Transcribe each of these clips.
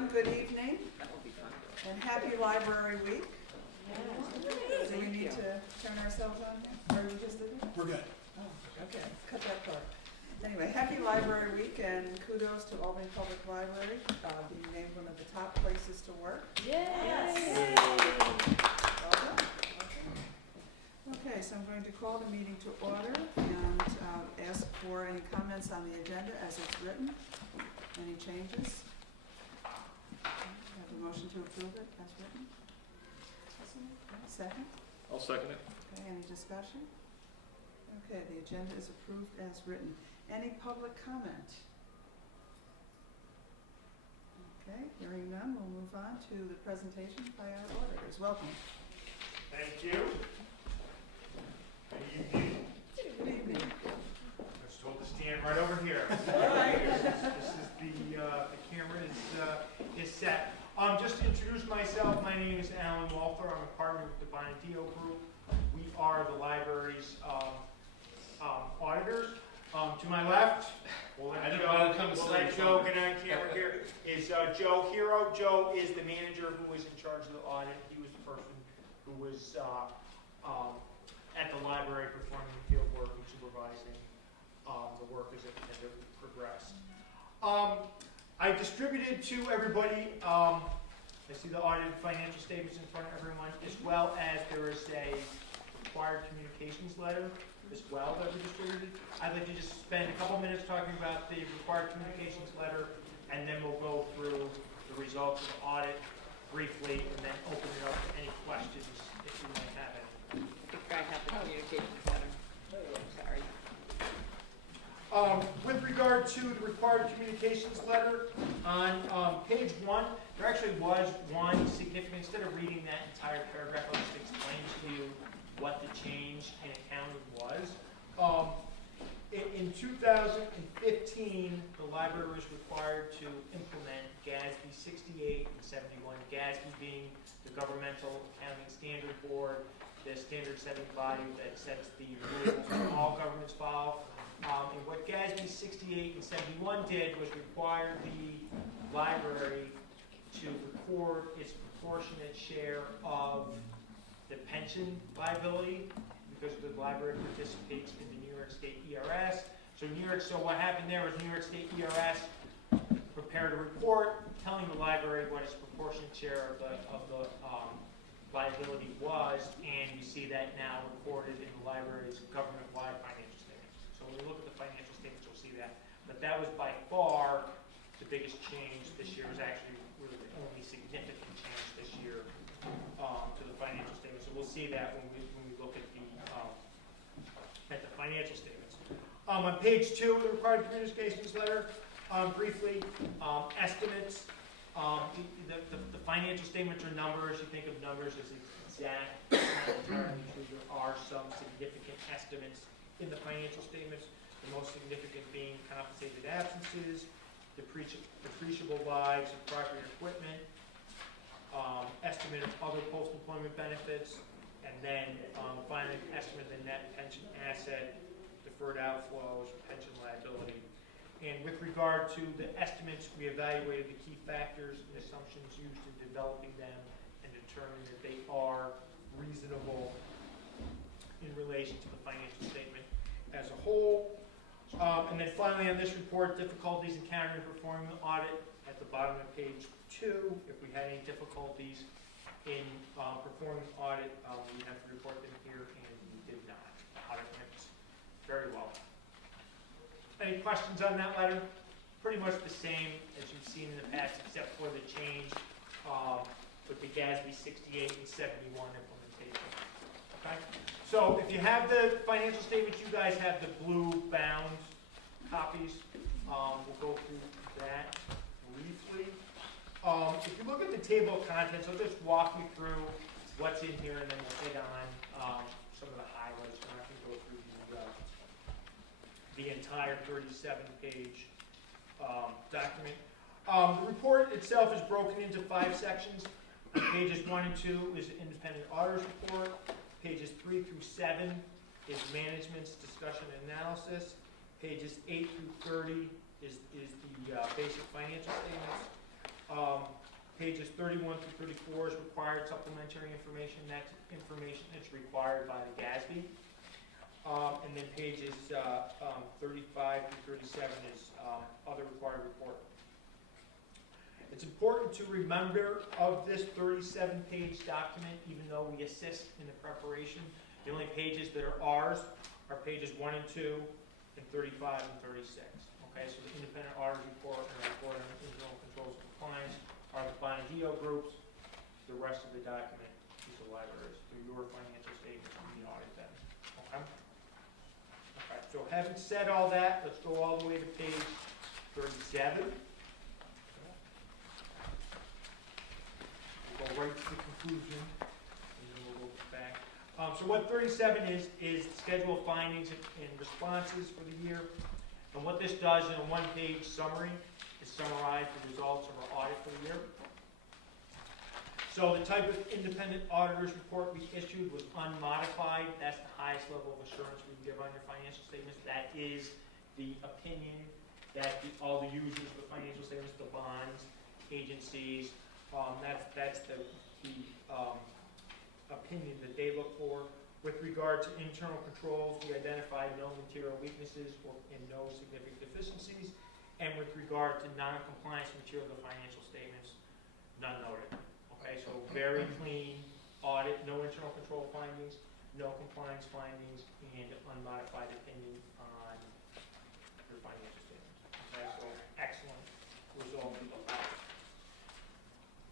everyone, good evening, That will be fun. and happy Library Week. Yeah. Do we need to turn ourselves on here, or we just did it? We're good. Oh, okay, cut that part. Anyway, happy Library Week, and kudos to Albany Public Library, being named one of the top places to work. Yes. Well done. Okay, so I'm going to call the meeting to order and ask for any comments on the agenda as it's written. Any changes? Have a motion to approve it as written? Second? I'll second it. Okay, any discussion? Okay, the agenda is approved as written. Any public comment? Okay, hearing none, we'll move on to the presentation by our auditors. Welcome. Thank you. Good evening. Good evening. I was told to stand right over here. All right. This is the camera is set. Just to introduce myself, my name is Alan Walther. I'm a partner with the Bonadillo Group. We are the library's auditors. To my left, we'll let Joe get on camera here, is Joe Hero. Joe is the manager who is in charge of the audit. He was the person who was at the library performing the field work and supervising the work as it progressed. I distributed to everybody, I see the audited financial statements in front of everyone, as well as there is a required communications letter as well that we distributed. I'd like to just spend a couple minutes talking about the required communications letter, and then we'll go through the results of the audit briefly, and then open it up to any questions if you might have any. I think I have the communications letter. Sorry. With regard to the required communications letter, on page 1, there actually was one significant, instead of reading that entire paragraph, I'll just explain to you what the change in accounting was. In 2015, the library was required to implement GASB 68 and 71, GASB being the Governmental Accounting Standard Board, the standard setting body that sets the rules all governments follow. And what GASB 68 and 71 did was require the library to record its proportionate share of the pension liability, because the library participates in the New York State ERS. So what happened there was New York State ERS prepared a report telling the library what its proportionate share of the liability was, and you see that now recorded in the library's government-wide financial statements. So when we look at the financial statements, you'll see that. But that was by far the biggest change this year. Is actually really the only significant change this year to the financial statements. So we'll see that when we look at the financial statements. On page 2 of the required communications letter, briefly, estimates. The financial statements are numbers. You think of numbers as exact. There are some significant estimates in the financial statements. The most significant being compensated absences, depreciable lives of property and equipment, estimate of other post-employment benefits, and then finally estimate the net pension asset, deferred outflows, pension liability. And with regard to the estimates, we evaluated the key factors and assumptions used in developing them and determined that they are reasonable in relation to the financial statement as a whole. And then finally on this report, difficulties encountered in performing the audit at the bottom of page 2. If we had any difficulties in performing the audit, we have to report them here, and we did not. The audit went very well. Any questions on that letter? Pretty much the same as you've seen in the past, except for the change with the GASB 68 and 71 implementation. Okay? So if you have the financial statements, you guys have the blue bound copies. We'll go through that briefly. If you look at the table of contents, I'll just walk you through what's in here, and then we'll hit on some of the highlights. We're not going to go through the entire 37-page document. The report itself is broken into 5 sections. Pages 1 and 2 is the independent auditor's report. Pages 3 through 7 is management's discussion and analysis. Pages 8 through 30 is the basic financial statements. Pages 31 through 34 is required supplementary information. That's information that's required by the GASB. And then pages 35 through 37 is other required report. It's important to remember of this 37-page document, even though we assist in the preparation, the only pages that are ours are pages 1 and 2 and 35 and 36. Okay, so the independent audit report and the report on internal controls and compliance are the Bonadeo groups. The rest of the document is the libraries through your financial statements and the audit them. Okay? Okay, so having said all that, let's go all the way to page 37. We'll go right to the conclusion, and then we'll go back. So what 37 is schedule of findings and responses for the year. And what this does in a one-page summary is summarize the results of our audit for the year. So the type of independent auditor's report we issued was unmodified. That's the highest level of assurance we can give on your financial statements. That is the opinion that all the users of the financial statements, the bonds, agencies, that's the opinion that they look for. With regard to internal controls, we identified no material weaknesses and no significant deficiencies. And with regard to non-compliance material of the financial statements, none noted. Okay, so very clean audit, no internal control findings, no compliance findings, and unmodified opinion on your financial statements. Okay, so excellent result of the audit.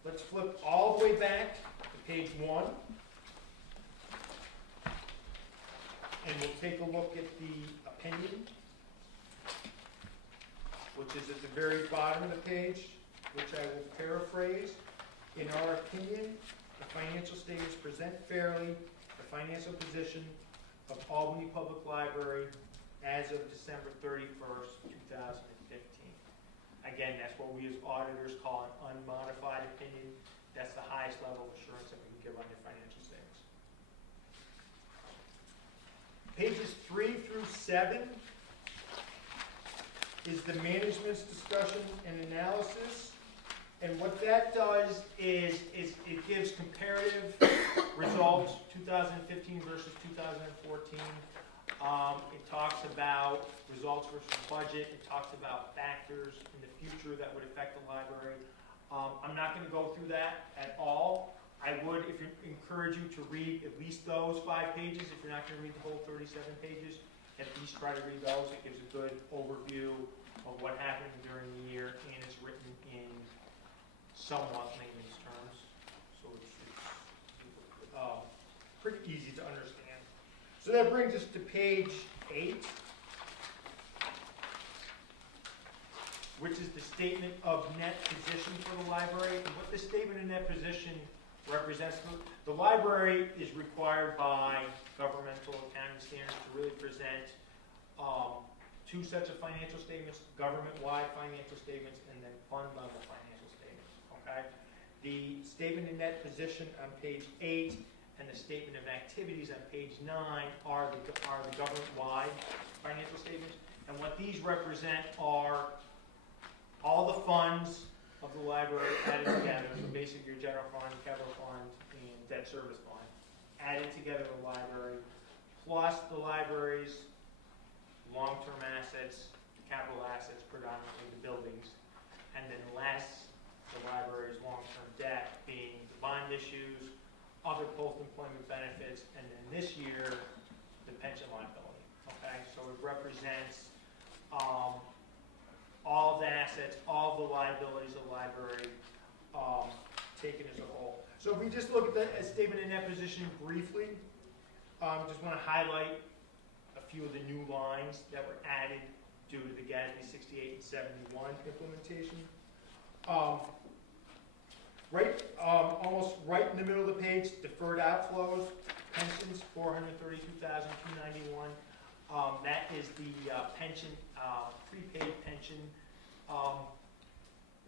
Let's flip all the way back to page 1. And we'll take a look at the opinion, which is at the very bottom of the page, which I will paraphrase. In our opinion, the financial statements present fairly the financial position of Albany Public Library as of December 31st, 2015. Again, that's what we as auditors call an unmodified opinion. That's the highest level of assurance that we can give on your financial statements. Pages 3 through 7 is the management's discussion and analysis. And what that does is it gives comparative results, 2015 versus 2014. It talks about results versus budget. It talks about factors in the future that would affect the library. I'm not going to go through that at all. I would encourage you to read at least those 5 pages. If you're not going to read the whole 37 pages, at least try to read those. It gives a good overview of what happened during the year, and it's written in somewhat layman's terms. So it's pretty easy to understand. So that brings us to page 8, which is the statement of net position for the library. And what the statement of net position represents, the library is required by governmental accounting standards to really present 2 sets of financial statements, government-wide financial statements, and then fund-level financial statements, okay? The statement of net position on page 8 and the statement of activities on page 9 are the government-wide financial statements. And what these represent are all the funds of the library added together, so basically your general fund, capital fund, and debt service fund, added together the library, plus the library's long-term assets, capital assets, predominantly the buildings, and then less the library's long-term debt, being the bond issues, other post-employment benefits, and then this year, the pension liability, okay? So it represents all the assets, all the liabilities of the library, taken as a whole. So if we just look at the statement of net position briefly, just want to highlight a few of the new lines that were added due to the GASB 68 and 71 implementation. Almost right in the middle of the page, deferred outflows, pensions, $432,291. That is the pension, prepaid pension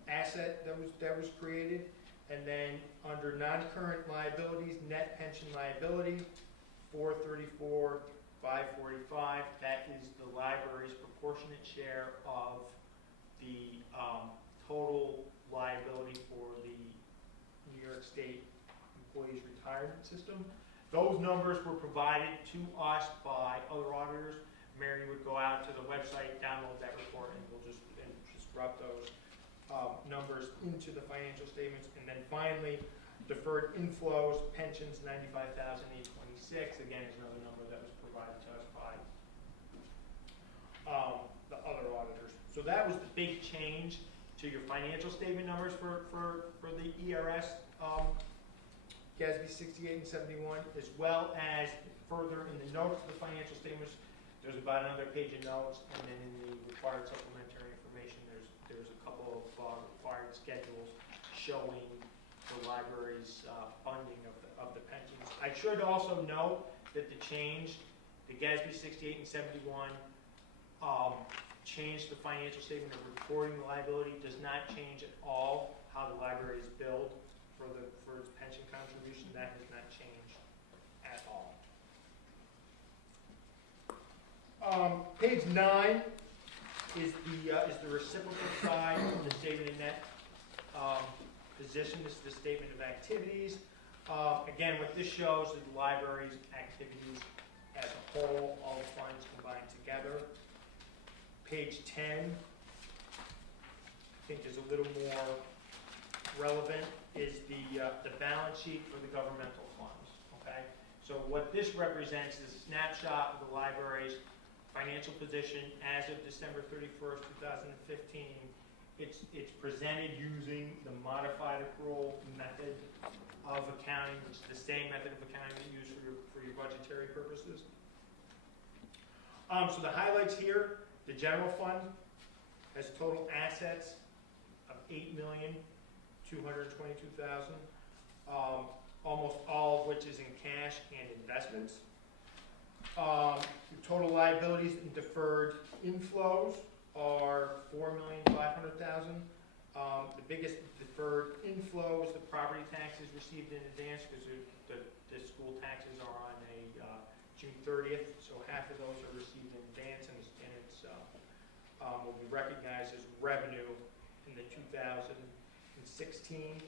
asset that was created. And then under non-current liabilities, net pension liability, $434,545. That is the library's proportionate share of the total liability for the New York State Employees Retirement System. Those numbers were provided to us by other auditors. Mary would go out to the website, download that report, and we'll just drop those numbers into the financial statements. And then finally, deferred inflows, pensions, $95,826. Again, is another number that was provided to us by the other auditors. So that was the big change to your financial statement numbers for the ERS, GASB 68 and 71, as well as further in the notes of the financial statements. There's about another page of notes, and then in the required supplementary information, there's a couple of required schedules showing the library's funding of the pensions. I should also note that the change, the GASB 68 and 71, changed the financial statement of reporting the liability, does not change at all how the library is billed for its pension contribution. That has not changed at all. Page 9 is the reciprocal side of the statement of net position. This is the statement of activities. Again, what this shows is the library's activities as a whole, all the funds combined together. Page 10, I think is a little more relevant, is the balance sheet for the governmental funds. Okay, so what this represents is a snapshot of the library's financial position as of December 31st, 2015. It's presented using the modified accrual method of accounting, which is the same method of accounting that you use for your budgetary purposes. So the highlights here: the general fund has total assets of $8,222,000, almost all of which is in cash and investments. The total liabilities and deferred inflows are $4,500,000. The biggest deferred inflow is the property taxes received in advance, because the school taxes are on a June 30th, so half of those are received in advance, and it's will be recognized as revenue in the 2016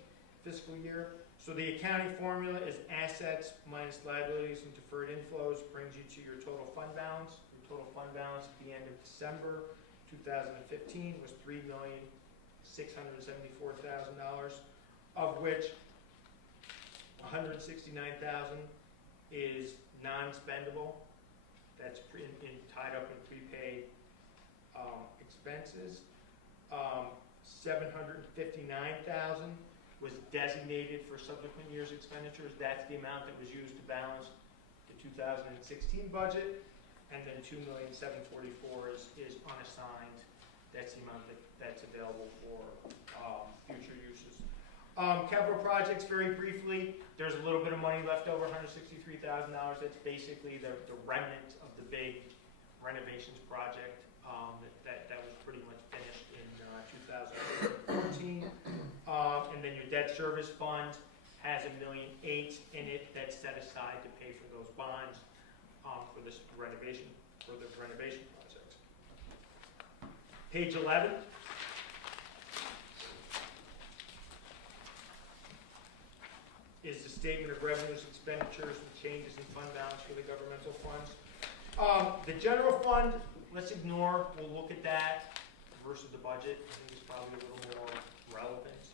fiscal year. So the accounting formula is assets minus liabilities and deferred inflows brings you to your total fund balance. Your total fund balance at the end of December 2015 was $3,674,000, of which $169,000 is non-spendable. That's tied up in prepaid expenses. $759,000 was designated for subsequent years' expenditures. That's the amount that was used to balance the 2016 budget. And then $2,744,000 is unassigned. That's the amount that's available for future uses. Capital projects, very briefly, there's a little bit of money left over, $163,000. That's basically the remnant of the big renovations project that was pretty much finished in 2014. And then your debt service fund has $1.8 million in it that's set aside to pay for those bonds for the renovation projects. Page 11. Is the statement of revenues, expenditures, and changes in fund balance for the governmental funds. The general fund, let's ignore. We'll look at that versus the budget. I think it's probably a little more relevant.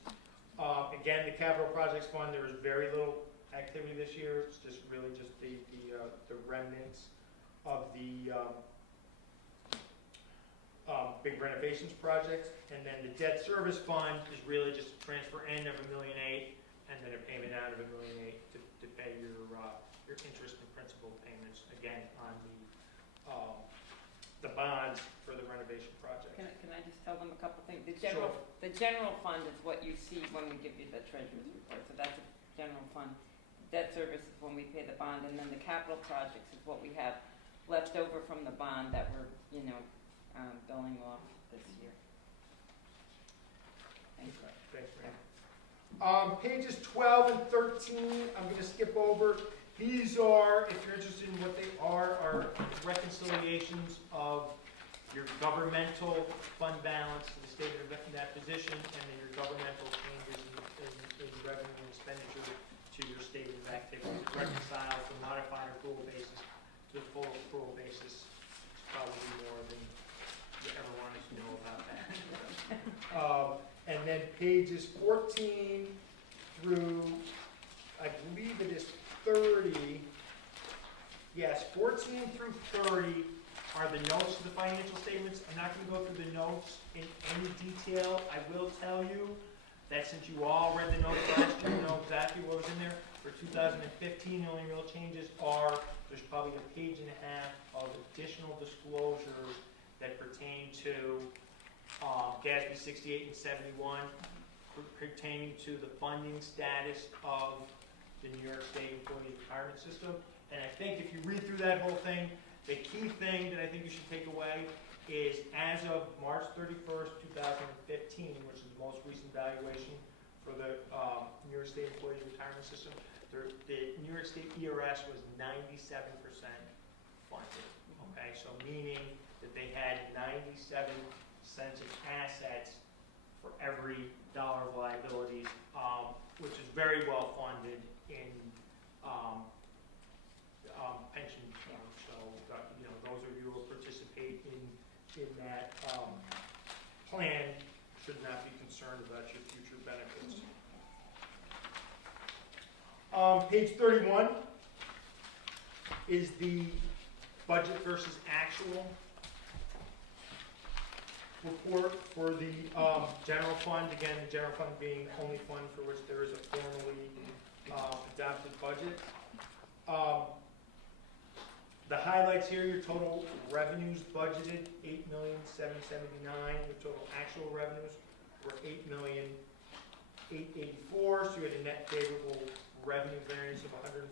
Again, the capital projects fund, there is very little activity this year. It's just really just the remnants of the big renovations project. And then the debt service fund is really just a transfer in of $1.8 million and then a payment out of $1.8 million to pay your interest and principal payments, again, on the bonds for the renovation project. Can I just tell them a couple things? The general fund is what you see when we give you the treasurer's report, so that's a general fund. Debt service is when we pay the bond, and then the capital projects is what we have left over from the bond that we're, billing off this year. Thank you. Thanks, Randy. Pages 12 and 13, I'm going to skip over. These are, if you're interested in what they are reconciliations of your governmental fund balance to the state of that position, and then your governmental changes in revenue and expenditure to your statement of activity. Reconcile the modified accrual basis to the full accrual basis. It's probably more than you ever wanted to know about that. And then pages 14 through, I believe it is 30. Yes, 14 through 30 are the notes to the financial statements. I'm not going to go through the notes in any detail. I will tell you that since you all read the notes last year, you know exactly what was in there. For 2015, the only real changes are there's probably a page and a half of additional disclosures that pertain to GASB 68 and 71, pertaining to the funding status of the New York State Employee Retirement System. And I think if you read through that whole thing, the key thing that I think you should take away is as of March 31st, 2015, which is the most recent valuation for the New York State Employee Retirement System, the New York State ERS was 97% funded. Okay, so meaning that they had 97 cents of assets for every dollar of liabilities, which is very well funded in pension funds. So, those of you who participate in that plan should not be concerned about your future benefits. Page 31 is the budget versus actual report for the general fund. Again, the general fund being the only fund for which there is a formally adopted budget. The highlights here, your total revenues budgeted, $8,779,000. Your total actual revenues were $8,884,000. So you had a net favorable revenue variance of $105,000.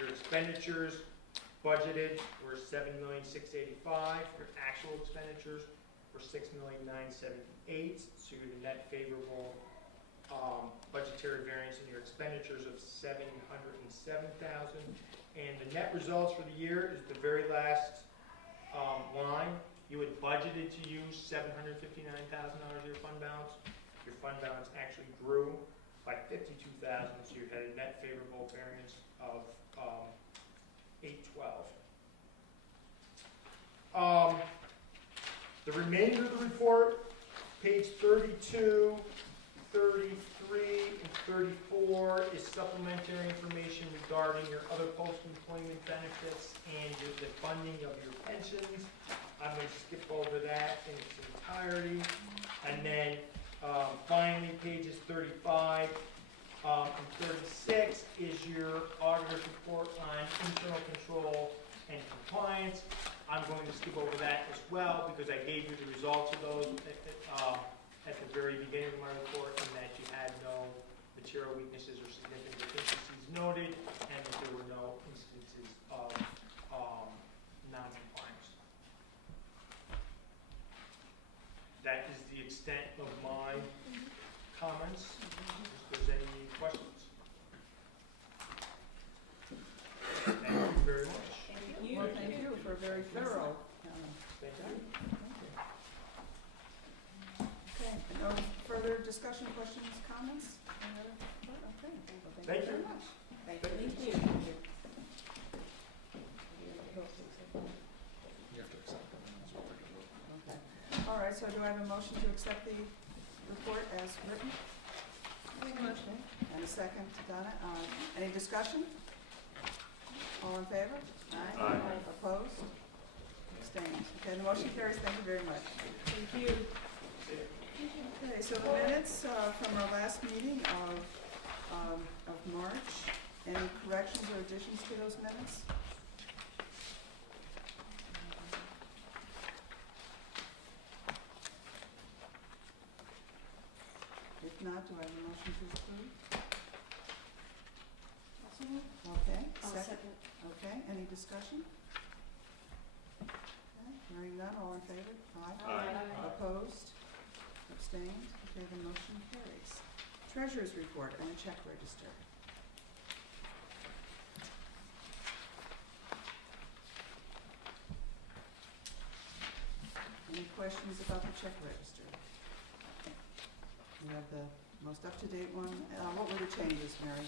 Your expenditures budgeted were $7,685,000. Your actual expenditures were $6,978,000. So you had a net favorable budgetary variance in your expenditures of $707,000. And the net results for the year is the very last line. You had budgeted to use $759,000 of your fund balance. Your fund balance actually grew by $52,000, so you had a net favorable variance of $812,000. The remainder of the report, page 32, 33, and 34 is supplementary information regarding your other post-employment benefits and the funding of your pensions. I'm going to skip over that in its entirety. And then finally, pages 35 and 36 is your auditor's report on internal control and compliance. I'm going to skip over that as well because I gave you the results of those at the very beginning of my report, and that you had no material weaknesses or significant deficiencies noted, and that there were no instances of non-compliance. That is the extent of my comments. If there's any questions. Thank you very much. Well, thank you for a very thorough. Thank you. Okay, no further discussion, questions, comments? Any other? Okay, well, thank you very much. Thank you. You have to accept them. Okay. All right, so do I have a motion to accept the report as written? Motion. And a second to Donna. Any discussion? All in favor? Aye. Opposed? Abstained. Okay, the motion carries. Thank you very much. Thank you. Okay, so the minutes from our last meeting of March. Any corrections or additions to those minutes? If not, do I have a motion to approve? Okay, second. Okay, any discussion? Okay, hearing none, all in favor? Aye. Opposed? Abstained? Okay, the motion carries. Treasurer's report and a check register. questions about the check register? We have the most up-to-date one. What were the changes, Mary?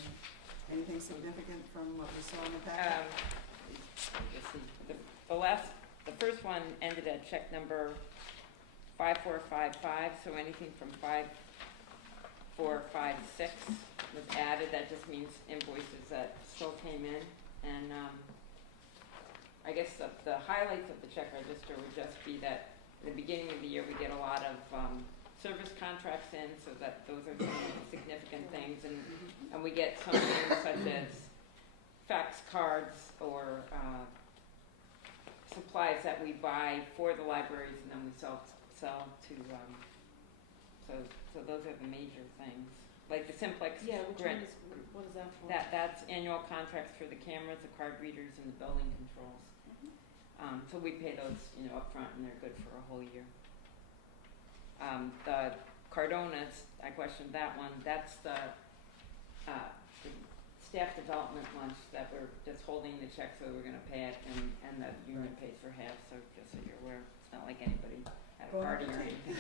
Anything significant from what we saw in the packet? Let's see, the first one ended at check number 5455, so anything from 5456 was added. That just means invoices that still came in. And I guess the highlights of the check register would just be that in the beginning of the year, we get a lot of service contracts in, so that those are some significant things. And we get some things such as fax cards or supplies that we buy for the libraries and then we sell to, so those are the major things. Like the Simplex Yeah, which one grant, is, what is that for? that's annual contracts for the cameras, the card readers, and the building controls. So we pay those, up front, and they're good for a whole year. The Cardonas, I questioned that one. That's the staff development lunch that we're just holding the check, so we're gonna pay it, and the union pays for half, so just so you're aware, it's not like anybody had a party or anything.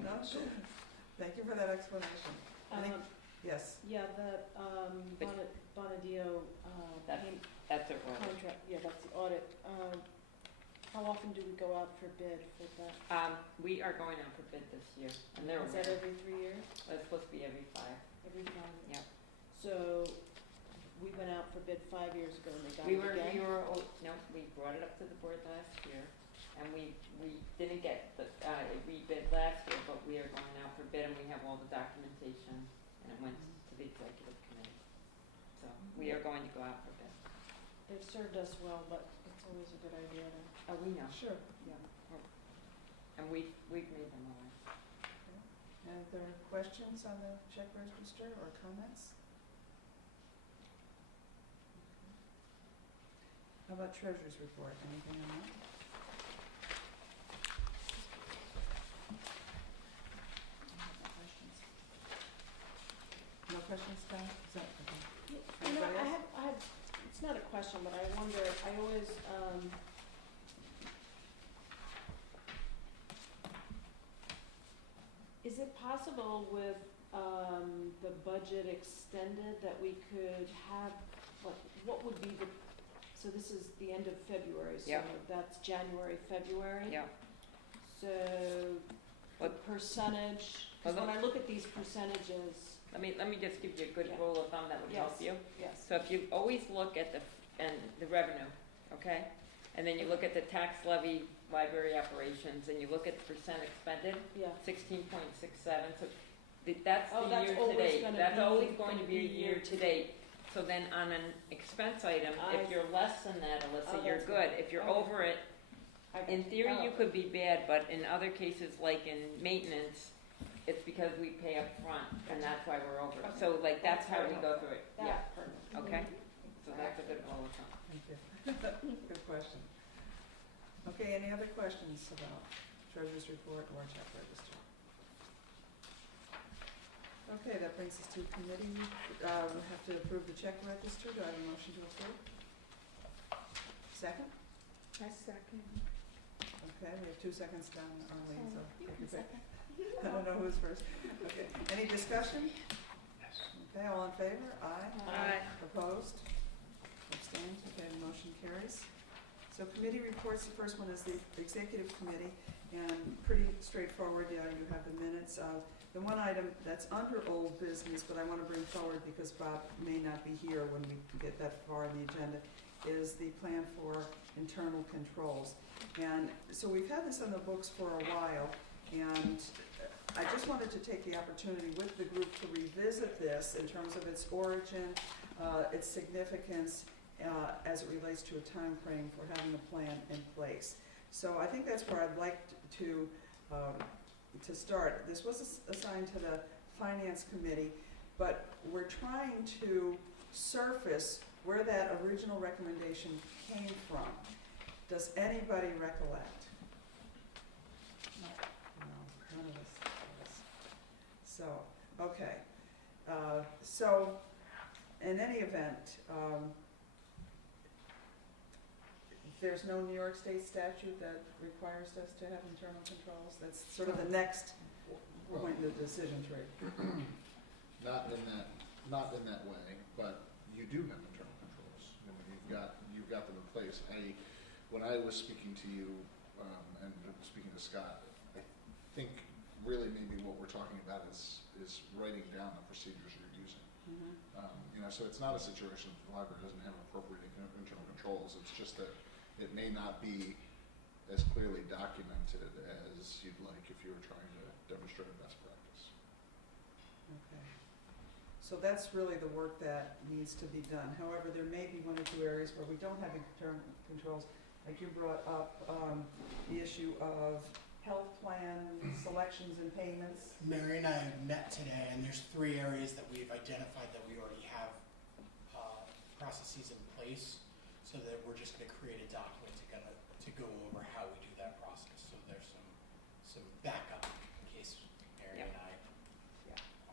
No, sure. Thank you for that explanation. Yes, Yeah, the, Bonadio, That's- payment That's it, well. contract, yeah, that's the audit. How often do we go out for bid for that? We are going out for bid this year, and they're Is that every 3 years? it's supposed to be every 5. Every 5? Yep. So, we went out for bid 5 years ago and they got We it were, again? we brought it up to the board last year, and we didn't get the, rebid last year, but we are going out for bid, and we have all the documentation, and it went to the executive committee. So, we are going to go out for bid. They've served us well, but it's always a good idea to. Oh, we know, sure. and we've made them aware. Any other questions on the check register or comments? How about treasurer's report? Anything on that? No questions, Scott? Is that okay? Anybody else? I have, it's not a question, but I wonder, I always, is it possible with, the budget extended that we could have, what would be the, so this is the end of February, so Yeah. that's January, February? Yeah. So, the What- percentage, because Well, when I look at these percentages, Let me just give you a good Yeah. rule of thumb that would help Yes. you. yes, So if you always look at the revenue, okay? And then you look at the tax levy, library operations, and you look at the percent expended, yeah. 16.67, so that's Oh, the that's year to always date. gonna That's be- always going to gonna be be year to date. So then on an expense item, I- if you're less than that, Alyssa, Oh, you're that's good. good. If you're Okay. over it, I got in you. theory, you Oh. could be bad, but in other cases, like in maintenance, it's because we pay up front, and that's why we're over. Okay. So like, that's That's how very we go through it. That's Yeah, perfect. okay? So that's a good rule of thumb. Thank you. Good question. Okay, any other questions about treasurer's report or check register? Okay, that brings us to committee. We have to approve the check register. Do I have a motion to approve? Second? I second. Okay, we have 2 seconds down, Arlene, so You take can your pick. second. I don't know who's first. Okay, any discussion? Yes. Okay, all in favor? Aye. Aye. Opposed? Abstained? Okay, the motion carries. So committee reports, the first one is the executive committee, and pretty straightforward. You have the minutes. The one item that's under old business, but I want to bring forward because Bob may not be here when we get that far on the agenda, is the plan for internal controls. And so we've had this on the books for a while, and I just wanted to take the opportunity with the group to revisit this in terms of its origin, its significance, as it relates to a time frame for having a plan in place. So I think that's where I'd like to start. This was assigned to the Finance Committee, but we're trying to surface where that original recommendation came from. Does anybody recollect? No, none of us does. So, okay. So, in any event, there's no New York State statute that requires us to have internal controls? That's sort of the next point in the decision tree. Not in that way, but you do have internal controls. I mean, you've got them in place. When I was speaking to you, and speaking to Scott, I think really maybe what we're talking about is writing down the procedures you're using. So it's not a situation that the library doesn't have appropriate internal controls. It's just that it may not be as clearly documented as you'd like if you were trying to demonstrate a best practice. Okay. So that's really the work that needs to be done. However, there may be one or two areas where we don't have internal controls. Like you brought up the issue of health plan selections and payments. Mary and I have met today, and there's 3 areas that we've identified that we already have processes in place, so that we're just going to create a document to go over how we do that process. So there's some backup in case Mary and I.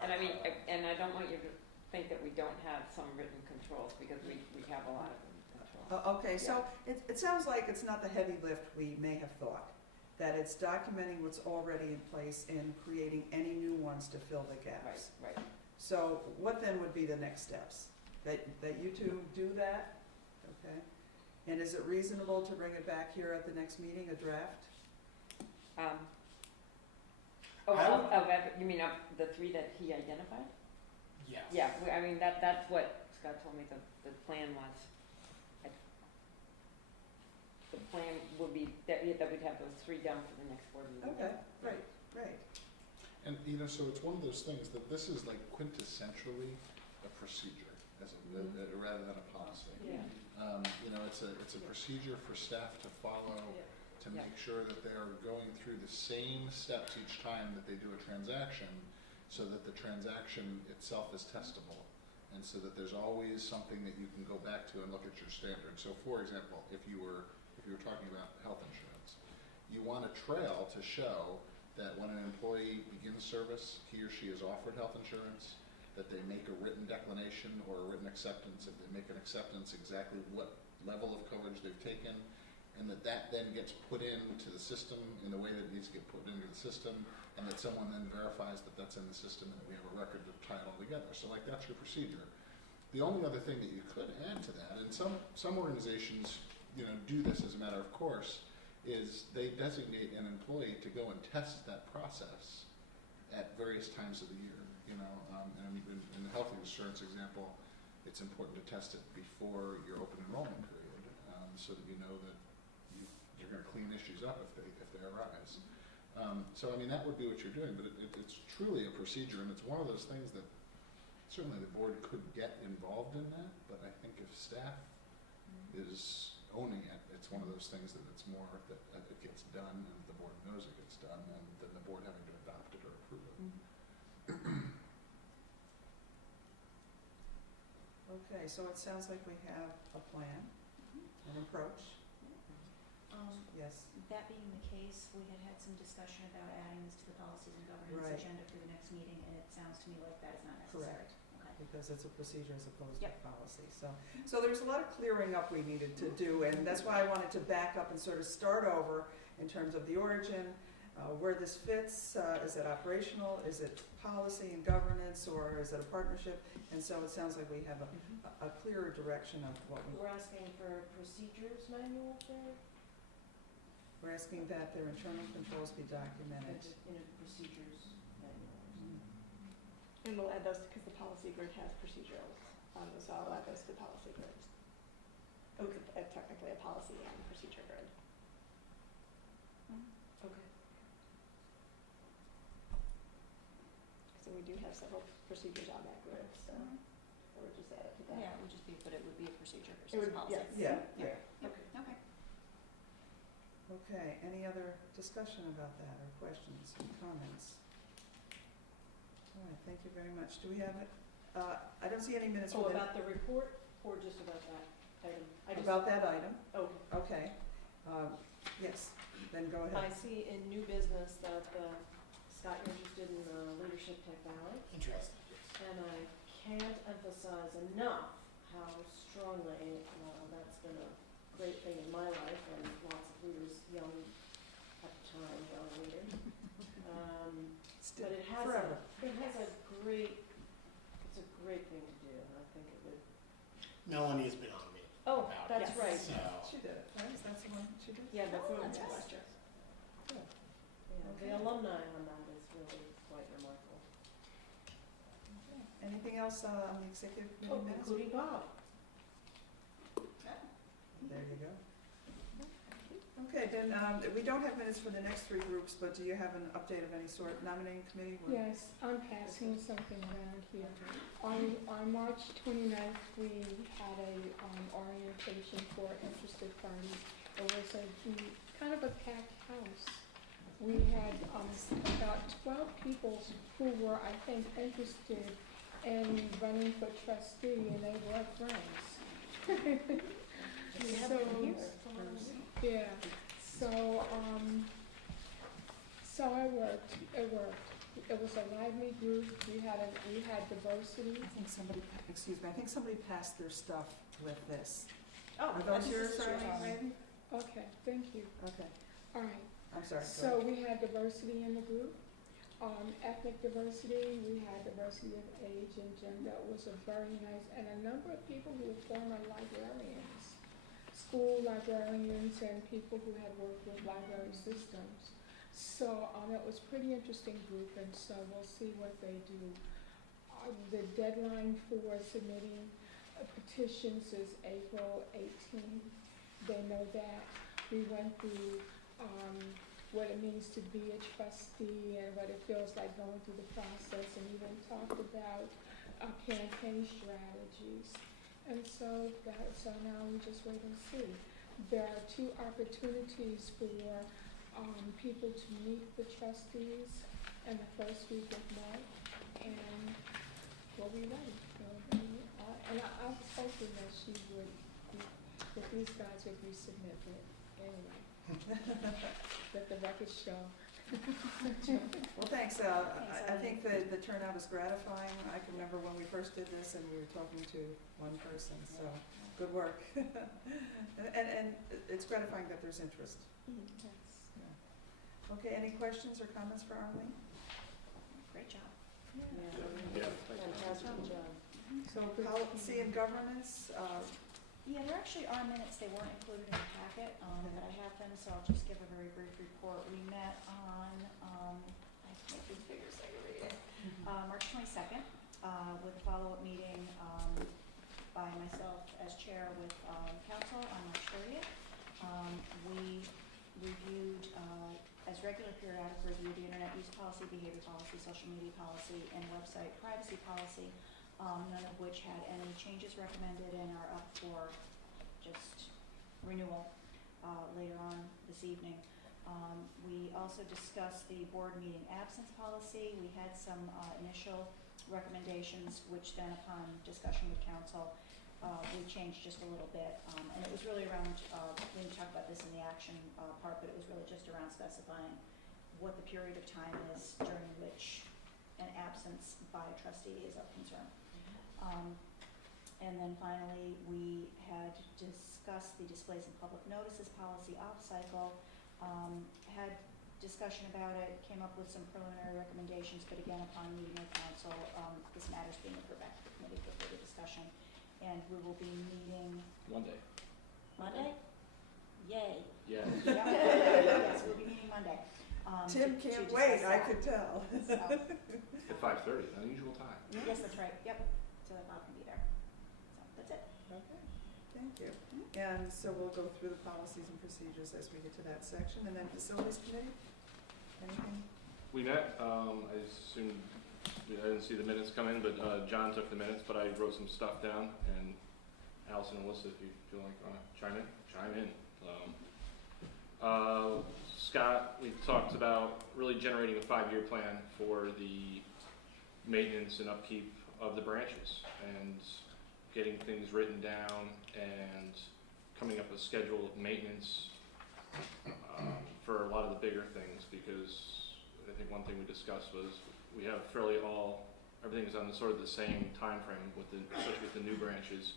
And I mean, and I don't want you to think that we don't have some written controls, because we have a lot of written controls. Okay, so it sounds like it's not the heavy lift we may have thought, that it's documenting what's already in place and creating any new ones to fill the gaps. Right. So what then would be the next steps? That you two do that? Okay. And is it reasonable to bring it back here at the next meeting, a draft? You mean of the 3 that he identified? Yes. Yeah, I mean, that's what Scott told me the plan was. The plan would be that we'd have those 3 done for the next board meeting. Okay, right. And so it's one of those things that this is like quintessentially a procedure rather than a policy. Yeah. It's a procedure for staff to follow to make sure that they're going through the same steps each time that they do a transaction, so that the transaction itself is testable, and so that there's always something that you can go back to and look at your standards. So, for example, if you were talking about health insurance, you want a trail to show that when an employee begins service, he or she is offered health insurance, that they make a written declination or a written acceptance. If they make an acceptance, exactly what level of coverage they've taken, and that then gets put into the system in the way that it needs to get put into the system, and that someone then verifies that that's in the system and that we have a record to tie it all together. So like, that's your procedure. The only other thing that you could add to that, and some organizations do this as a matter of course, is they designate an employee to go and test that process at various times of the year. And in the health insurance example, it's important to test it before your open enrollment period, so that you know that you're going to clean issues up if they arise. So I mean, that would be what you're doing, but it's truly a procedure, and it's one of those things that certainly the board could get involved in that, but I think if staff is owning it, it's one of those things that it's more that it gets done and the board knows it gets done, and than the board having to adopt it or approve it. Okay, so it sounds like we have a plan, an approach. Yes. That being the case, we had some discussion about adding this to the policies and governance Right. agenda for the next meeting, and it sounds to me like that is not necessary. Correct. Okay. Because it's a procedure as opposed Yep. to policy. So there's a lot of clearing up we needed to do, and that's why I wanted to back up and sort of start over in terms of the origin, where this fits. Is it operational? Is it policy and governance, or is it a partnership? And so it sounds like we have a clearer direction of what We're asking for a procedures manual for, we're asking that their internal controls be documented. in a procedures manual. And we'll add those because the policy grid has procedurals on those, so I'll add those to the policy grid. Oh, it's technically a policy and procedure grid. Okay. So we do have several procedures on that grid, so I would just add it to that. Yeah, it would just be, but it would be a procedure It would, versus policy. yes. Yeah. Okay. Okay. Okay, any other discussion about that, or questions, or comments? All right, thank you very much. Do we have it? I don't see any minutes. Oh, within- about the report, or just about that item? About that item? Oh, Okay. Yes, then go I ahead. see in new business that, Scott, you're interested in leadership tech valley, Interesting. and I can't emphasize enough how strongly, that's been a great thing in my life, and lots of leaders, young at the time, young leaders. Still, But it has forever. a great, it's a great thing to do, and I think it would. Melanie has been on me Oh, about that's it, right. so. She did it, right? Is that the one she did? Yeah, that's Oh, what that's it's right. Yeah, Okay. the alumni on that is really quite remarkable. Okay. Anything else on the executive Oh, committee minutes? including Bob. There you go. Okay, then, we don't have minutes for the next three groups, but do you have an update of any sort? Nominating committee? Yes, I'm passing something around here. On March 29th, we had a orientation for interested parties. It was kind of a packed house. We had about 12 people who were, I think, interested in running for trustee, and they were friends. We have So, it here. yeah, so it worked, It was a lively group, we had diversity. I think somebody, excuse me, I think somebody passed their stuff with this. Oh, Are those yours, Arlene, maybe? Okay, thank you. Okay, All right, I'm sorry. Go so ahead. we had diversity in the group, ethnic diversity, we had diversity of age and gender. It was a very nice, and a number of people who were former librarians, school librarians, and people who had worked with library systems. So it was a pretty interesting group, and so we'll see what they do. The deadline for submitting petitions is April 18th. They know that. We went through what it means to be a trustee and what it feels like going through the process, and even talked about campaign strategies. And so now we just wait and see. There are 2 opportunities for people to meet the trustees in the first week of March, and we'll be ready. And I was hoping that that these guys would resubmit it anyway. Let the record show. Well, thanks. I think the turnout is gratifying. I can remember when we first did this and we were talking to one person, so good work. And it's gratifying that there's interest. Yeah. Okay, any questions or comments for Arlene? Great job. Yeah, fantastic job. So policy and governance, Yeah, there actually are minutes, they weren't included in the packet, but I have them, so I'll just give a very brief report. We met on, I have to make these bigger so I can read it, March 22nd, with a follow-up meeting by myself as chair with council on March 30th. We reviewed, as regular periodic review, the internet use policy, behavior policy, social media policy, and website privacy policy, none of which had any changes recommended and are up for just renewal later on this evening. We also discussed the board meeting absence policy. We had some initial recommendations, which then upon discussion with council, we changed just a little bit. And it was really around, we didn't talk about this in the action part, but it was really just around specifying what the period of time is during which an absence by a trustee is of concern. And then finally, we had discussed the displays and public notices policy off-cycle, had discussion about it, came up with some preliminary recommendations, but again, upon meeting with council, this matter's being referred back to the committee for further discussion. And we will be meeting Monday. Monday? Yay. Yeah. Yep. Yes, we'll be meeting Monday. Tim to can't discuss wait, I that. could tell. So, At 5:30, unusual time. yes, that's right, yep, so that Bob can be there. So, that's it. Okay, thank you. And so we'll go through the policies and procedures as we get to that section, and then facilities committee, anything? We met, I assume, I didn't see the minutes come in, but John took the minutes, but I wrote some stuff down, and Allison and Alyssa, if you feel like you want to chime in. Scott, we talked about really generating a 5-year plan for the maintenance and upkeep of the branches, and getting things written down, and coming up with a schedule of maintenance for a lot of the bigger things, because I think one thing we discussed was we have everything's on sort of the same time frame, especially with the new branches.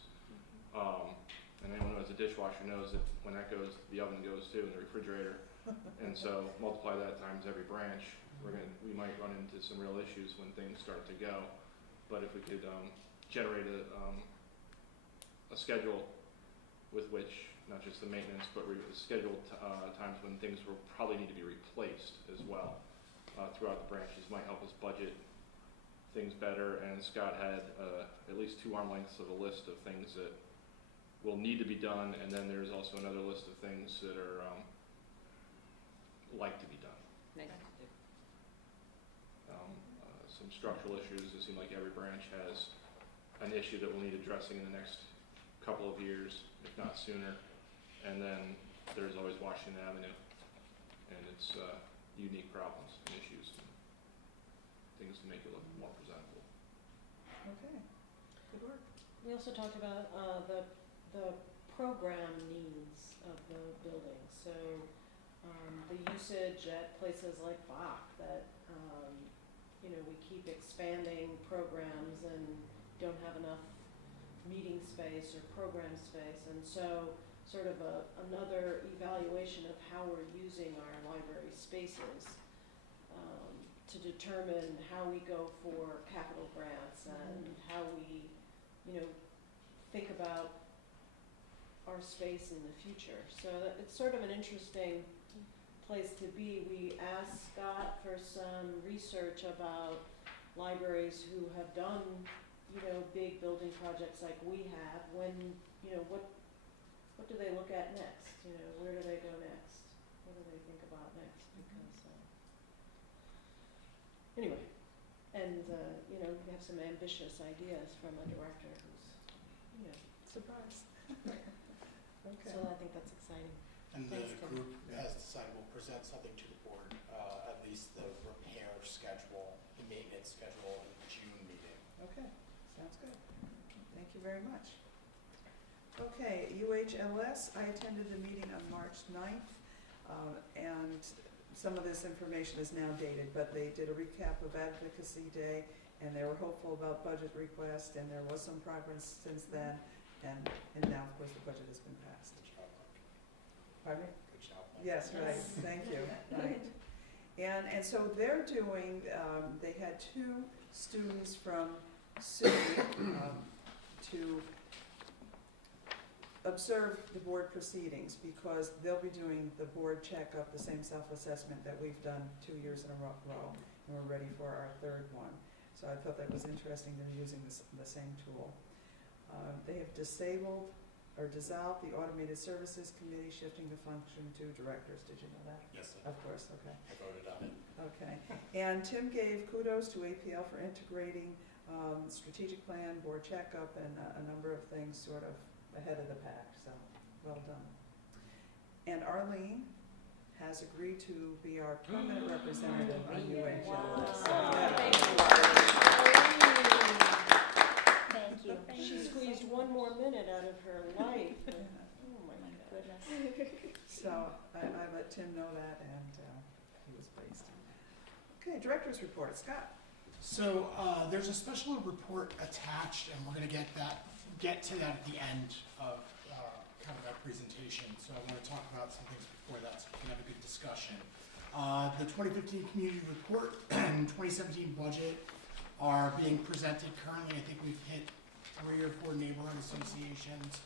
And anyone who has a dishwasher knows that when that goes, the oven goes too, and the refrigerator. And so multiply that times every branch, we might run into some real issues when things start to go. But if we could generate a schedule with which, not just the maintenance, but scheduled times when things will probably need to be replaced as well throughout the branches, might help us budget things better. And Scott had at least 2 arm lengths of a list of things that will need to be done, and then there's also another list of things that are like to be done. Nice to do. Some structural issues. It seems like every branch has an issue that will need addressing in the next couple of years, if not sooner. And then there's always Washington Avenue and its unique problems and issues and things to make it look more presentable. Okay, good work. We also talked about the program needs of the building. So the usage at places like Bach that, we keep expanding programs and don't have enough meeting space or program space. And so sort of another evaluation of how we're using our library spaces to determine how we go for capital grants and how we, think about our space in the future. So it's sort of an interesting place to be. We asked Scott for some research about libraries who have done, big building projects like we have. When, what do they look at next? Where do they go next? What do they think about next? Because, anyway, and, we have some ambitious ideas from a director who's, Surprise. Okay. so I think that's exciting. And the Thanks, Tim. group has decided we'll present something to the board, at least the repair schedule, the maintenance schedule in the June meeting. Okay, sounds good. Thank you very much. Okay, UHLS, I attended the meeting on March 9th, and some of this information is now dated, but they did a recap of Advocacy Day, and they were hopeful about budget request, and there was some progress since then, and now, of course, the budget has been passed. Good job, Mark. Pardon me? Good job, Mark. Yes, right, thank you, right. And so they're doing, they had 2 students from SUNY to observe the board proceedings, because they'll be doing the board checkup, the same self-assessment that we've done 2 years in a row, and we're ready for our 3rd one. So I thought that was interesting, they're using the same tool. They have dissolved the Automated Services Committee, shifting the function to directors. Did you know that? Yes, sir. Of course, okay. I voted on it. Okay. And Tim gave kudos to APL for integrating strategic plan, board checkup, and a number of things sort of ahead of the pack, so well done. And Arlene has agreed to be our permanent representative on UHLS. Thank you. She squeezed one more minute out of her life. Oh my goodness. So I let Tim know that, and he was pleased. Okay, director's report. Scott. So there's a special report attached, and we're going to get to that at the end of kind of that presentation. So I want to talk about some things before that, so we can have a good discussion. The 2015 community report and 2017 budget are being presented currently. I think we've hit 3 or 4 neighborhood associations,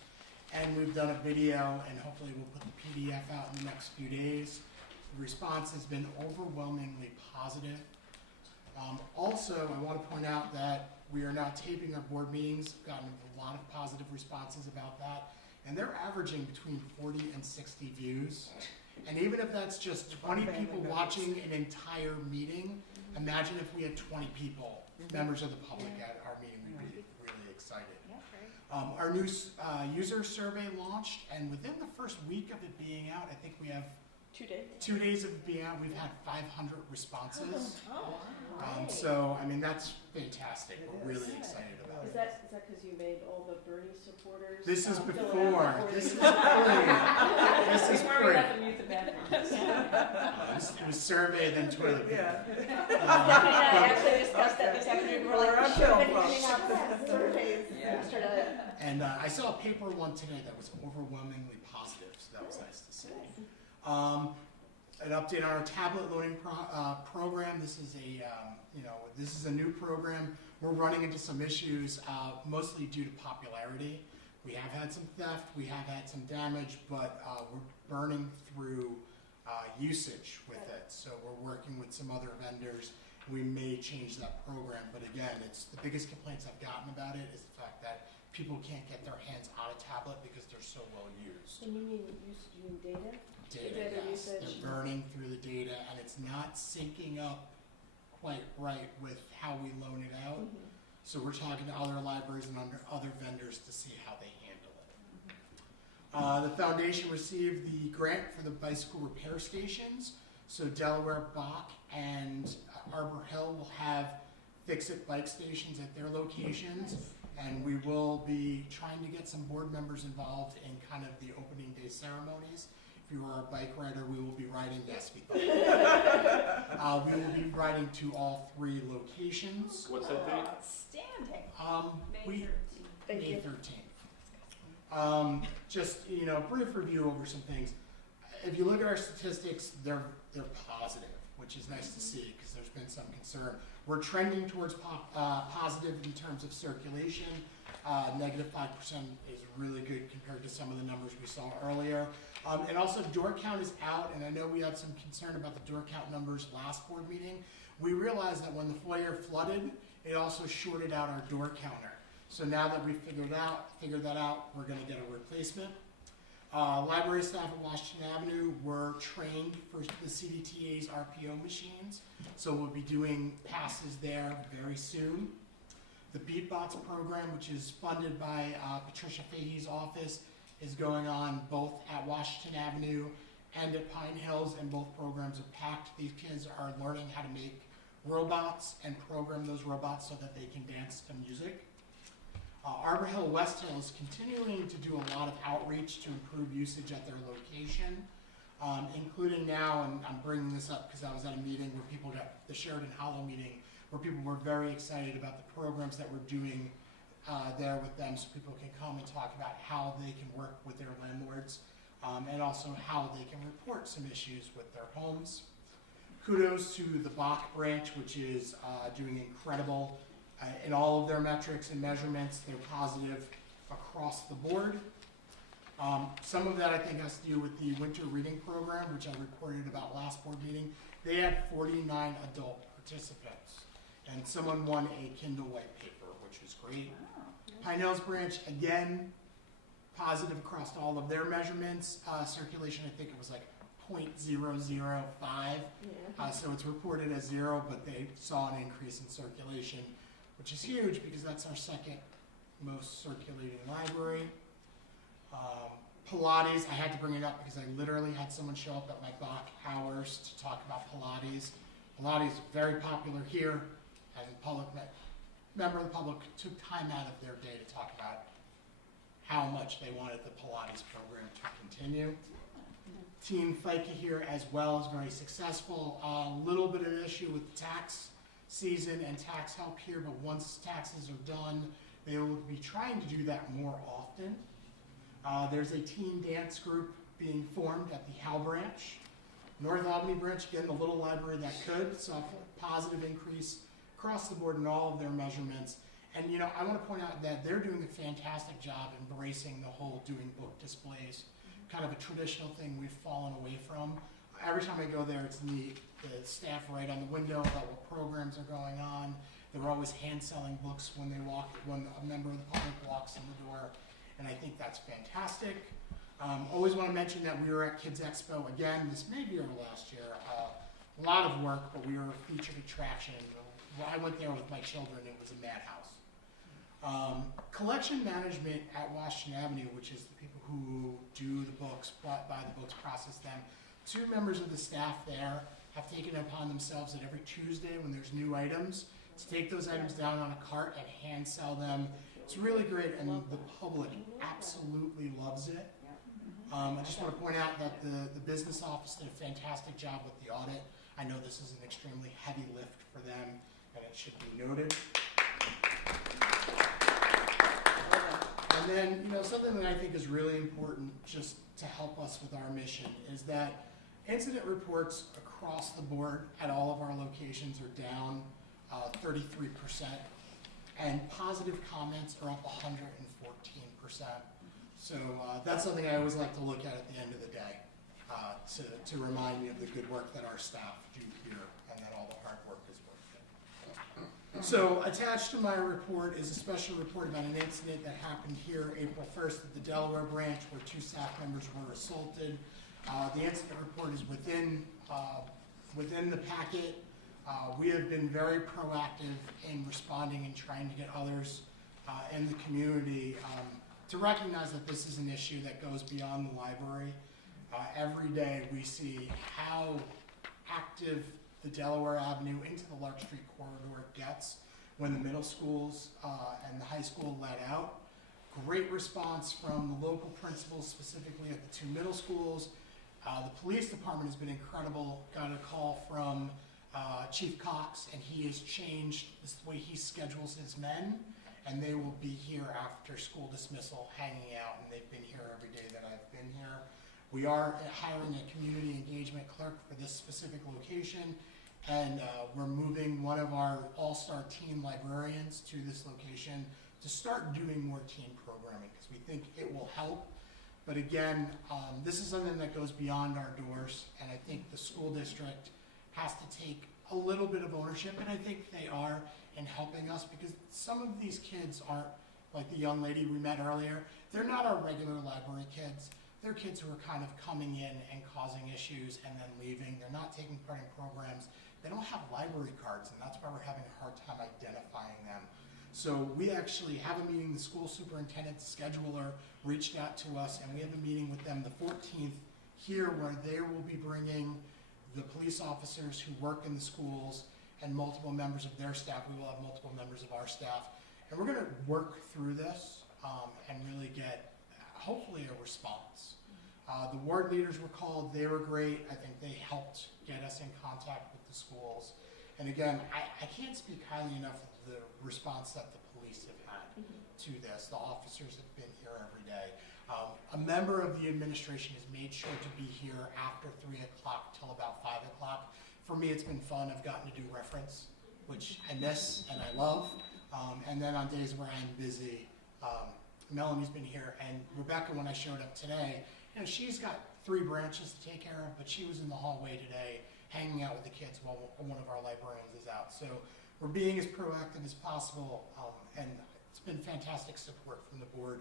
and we've done a video, and hopefully we'll put the PDF out in the next few days. The response has been overwhelmingly positive. Also, I want to point out that we are now taping our board meetings. We've gotten a lot of positive responses about that, and they're averaging between 40 and 60 views. And even if that's just 20 people watching an entire meeting, imagine if we had 20 people, members of the public at our meeting. We'd be really excited. Our new user survey launched, and within the first week of it being out, I think we have 2 days. 2 days of being out, we've had 500 responses. Oh, So, I mean, that's fantastic. It We're is. really excited about Is it. that because you made all the Bernie supporters? This is fill it out before. This is you- pre. This is Before we pre. let them use the bathroom. It was survey, then toilet paper. Yeah. Stephanie and I actually discussed that this Okay. afternoon. We're We're like, on we should have been film, handing out folks. surveys Yeah. yesterday. And I saw a paper one today that was overwhelmingly positive, so that was nice to see. An update on our tablet loaning program. This is this is a new program. We're running into some issues, mostly due to popularity. We have had some theft, we have had some damage, but we're burning through usage with it. So we're working with some other vendors. We may change that program, but again, it's the biggest complaints I've gotten about it is the fact that people can't get their hands on a tablet because they're so well used. And you mean data? Data, Data yes. usage. They're burning through the data, and it's not syncing up quite right with how we loan it out. So we're talking to other libraries and other vendors to see how they handle it. The foundation received the grant for the bicycle repair stations. So Delaware, Bach, and Arbor Hill will have fix-it bike stations at their locations. And we will be trying to get some board members involved in kind of the opening day ceremonies. If you are a bike rider, we will be riding, yes, we will be riding to all 3 locations. What's that date? Outstanding. We, Thank May you. 13th. Just, brief review over some things. If you look at our statistics, they're positive, which is nice to see because there's been some concern. We're trending towards positive in terms of circulation. Negative 5% is really good compared to some of the numbers we saw earlier. And also door count is out, and I know we had some concern about the door count numbers last board meeting. We realized that when the foyer flooded, it also shorted out our door counter. So now that we've figured that out, we're gonna get a replacement. Library staff at Washington Avenue were trained for the CDTA's RPO machines, so we'll be doing passes there very soon. The Beatbox program, which is funded by Patricia Fahey's office, is going on both at Washington Avenue and at Pine Hills, and both programs are packed. These kids are learning how to make robots and program those robots so that they can dance to music. Arbor Hill West Hill is continuing to do a lot of outreach to improve usage at their location, including now, and I'm bringing this up because I was at a meeting where people got the Sheridan Hollow meeting, where people were very excited about the programs that we're doing there with them, so people can come and talk about how they can work with their landlords, and also how they can report some issues with their homes. Kudos to the Bach branch, which is doing incredible in all of their metrics and measurements. They're positive across the board. Some of that I think has to do with the winter reading program, which I reported about last board meeting. They had 49 adult participants, and someone won a Kindle white paper, which was great. Pine Hills branch, again, positive across all of their measurements. Circulation, I think it was like 0.005. So it's reported as 0, but they saw an increase in circulation, which is huge because that's our second most circulating library. Pilates, I had to bring it up because I literally had someone show up at my Bach hours to talk about Pilates. Pilates is very popular here, and member of the public took time out of their day to talk about how much they wanted the Pilates program to continue. Team FICA here as well is very successful. A little bit of an issue with tax season and tax help here, but once taxes are done, they will be trying to do that more often. There's a teen dance group being formed at the Hal branch. North Albany branch, again, the little library that could, saw a positive increase across the board in all of their measurements. And I want to point out that they're doing a fantastic job embracing the whole doing book displays, kind of a traditional thing we've fallen away from. Every time I go there, it's neat. The staff write on the window about what programs are going on. They're always hand selling books when a member of the public walks in the door, and I think that's fantastic. Always want to mention that we were at Kids Expo again. This may be our last year. A lot of work, but we were a featured attraction. I went there with my children. It was a madhouse. Collection management at Washington Avenue, which is the people who do the books, buy the books, process them, two members of the staff there have taken it upon themselves that every Tuesday when there's new items, to take those items down on a cart and hand sell them. It's really great, and the public absolutely loves it. I just want to point out that the business office did a fantastic job with the audit. I know this is an extremely heavy lift for them, and it should be noted. And then, something that I think is really important just to help us with our mission is that incident reports across the board at all of our locations are down 33%, and positive comments are up 114%. So that's something I always like to look at the end of the day to remind me of the good work that our staff do here and that all the hard work is worth it. So attached to my report is a special report about an incident that happened here April 1st at the Delaware branch where 2 staff members were assaulted. The incident report is within the packet. We have been very proactive in responding and trying to get others in the community to recognize that this is an issue that goes beyond the library. Every day we see how active the Delaware Avenue into the Lark Street corridor gets when the middle schools and the high school let out. Great response from the local principals, specifically at the 2 middle schools. The police department has been incredible. Got a call from Chief Cox, and he has changed the way he schedules his men, and they will be here after school dismissal hanging out, and they've been here every day that I've been here. We are hiring a community engagement clerk for this specific location, and we're moving one of our all-star teen librarians to this location to start doing more teen programming, because we think it will help. But again, this is something that goes beyond our doors, and I think the school district has to take a little bit of ownership, and I think they are in helping us, because some of these kids aren't like the young lady we met earlier. They're not our regular library kids. They're kids who are kind of coming in and causing issues and then leaving. They're not taking part in programs. They don't have library cards, and that's why we're having a hard time identifying them. So we actually have a meeting. The school superintendent scheduler reached out to us, and we have a meeting with them the 14th here where they will be bringing the police officers who work in the schools and multiple members of their staff. We will have multiple members of our staff. And we're going to work through this and really get, hopefully, a response. The ward leaders were called. They were great. I think they helped get us in contact with the schools. And again, I can't speak highly enough of the response that the police have had to this. The officers have been here every day. A member of the administration has made sure to be here after 3 o'clock till about 5 o'clock. For me, it's been fun. I've gotten to do reference, which I miss and I love. And then on days where I'm busy, Melanie's been here, and Rebecca, when I showed up today, she's got 3 branches to take care of, but she was in the hallway today hanging out with the kids while one of our librarians is out. So we're being as proactive as possible, and it's been fantastic support from the board.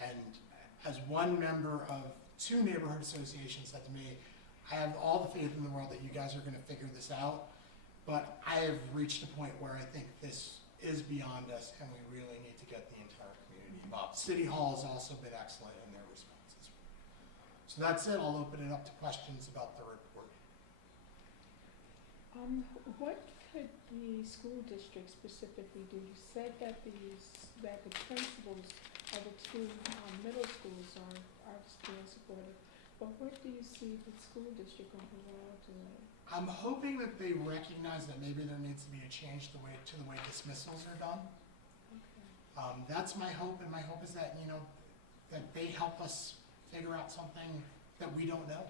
And as one member of 2 neighborhood associations said to me, I have all the faith in the world that you guys are going to figure this out, but I have reached a point where I think this is beyond us, and we really need to get the entire community involved. City Hall has also been excellent in their responses. So that's it. I'll open it up to questions about the report. What could the school district specifically do? You said that the principals of the 2 middle schools are still supportive, but what do you see the school district overall doing? I'm hoping that they recognize that maybe there needs to be a change to the way dismissals are done. Okay. That's my hope, and my hope is that that they help us figure out something that we don't know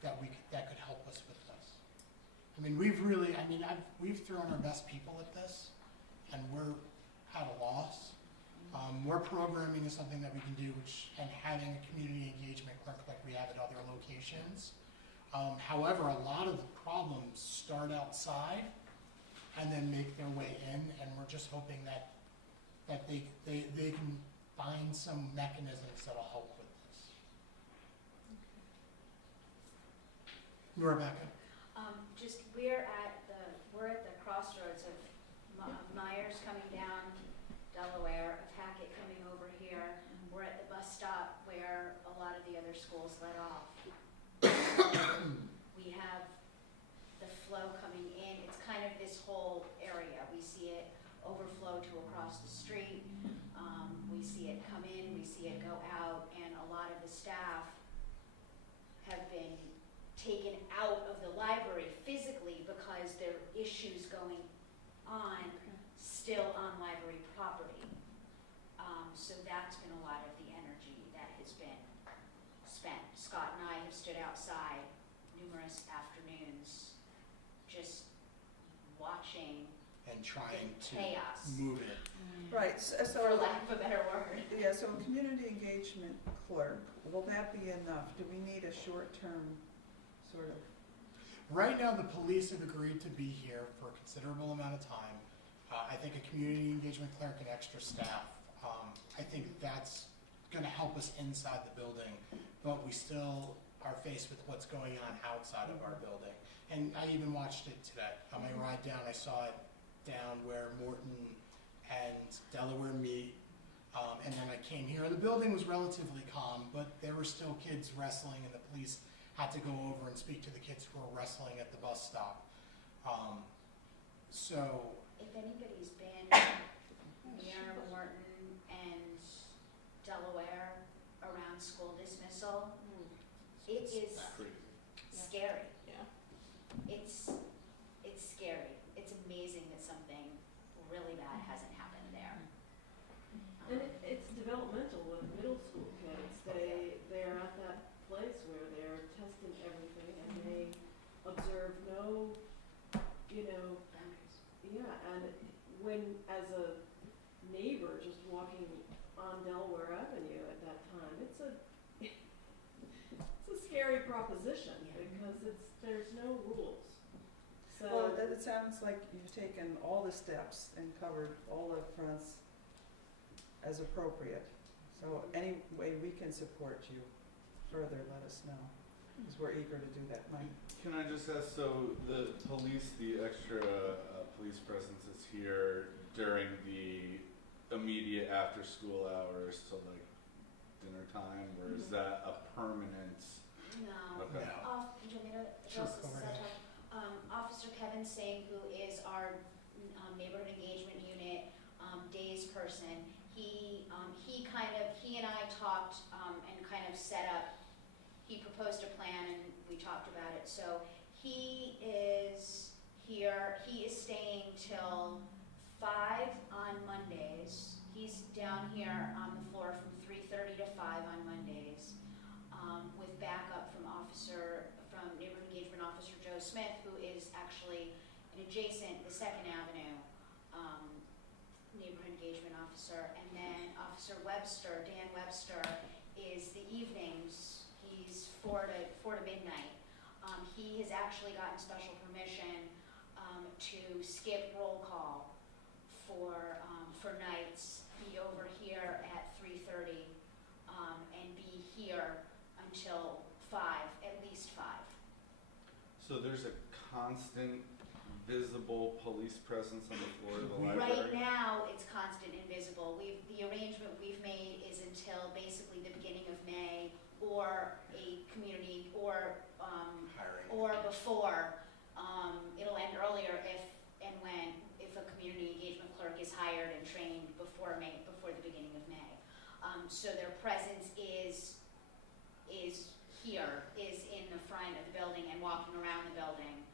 that could help us with this. I mean, we've thrown our best people at this, and we're at a loss. More programming is something that we can do, and having a community engagement clerk like we have at other locations. However, a lot of the problems start outside and then make their way in, and we're just hoping that they can find some mechanisms that will help with this. Okay. Rebecca. We're at the crossroads of Myers coming down Delaware, a Tackett coming over here. We're at the bus stop where a lot of the other schools let off. overflow to across the street. We see it come in, we see it go out, and a lot of the staff have been taken out of the library physically because there are issues going on still on library property. So that's been a lot of the energy that has been spent. Scott and I have stood outside numerous afternoons just watching And trying the to chaos, move it. Right, so, for lack of a better word. yeah, so a community engagement clerk, will that be enough? Do we need a short-term sort of? Right now, the police have agreed to be here for a considerable amount of time. I think a community engagement clerk and extra staff, I think that's gonna help us inside the building, but we still are faced with what's going on outside of our building. And I even watched it today. On my ride down, I saw it down where Morton and Delaware meet. And then I came here, and the building was relatively calm, but there were still kids wrestling, and the police had to go over and speak to the kids who were wrestling at the bus stop. So, If anybody's been near Morton and Delaware around school dismissal, it is scary. Yeah. It's scary. It's amazing that something really bad hasn't happened there. And it's developmental with middle school kids. They're at that place where they're testing everything and they observe no, Boundaries. yeah, and when, as a neighbor just walking on Delaware Avenue at that time, it's a scary proposition because there's no rules. Well, So, it sounds like you've taken all the steps and covered all the fronts as appropriate. So any way we can support you further, let us know, because we're eager to do that. Mike? Can I just ask, so the police, the extra police presence is here during the immediate after school hours, so like dinner time, or is that a permanent? No. Okay. no. Do you want me to Sure, address this go at right that time? Officer Kevin Singh, who is our neighborhood engagement unit days person, he and I talked and kind of set up, he proposed a plan and we talked about it. So he is here, he is staying till 5 on Mondays. He's down here on the floor from 3:30 to 5 on Mondays, with backup from Neighborhood Engagement Officer Joe Smith, who is actually an adjacent, the 2nd Avenue Neighborhood Engagement Officer. And then Officer Webster, Dan Webster, is the evenings. He's 4 to midnight. He has actually gotten special permission to skip roll call for nights, be over here at 3:30, and be here until 5, at least 5. So there's a constant visible police presence on the floor of the library? Right now, it's constant and visible. The arrangement we've made is until basically the beginning of May, or a community, or before. It'll end earlier if a community engagement clerk is hired and trained before the beginning of May. So their presence is here, is in the front of the building and walking around the building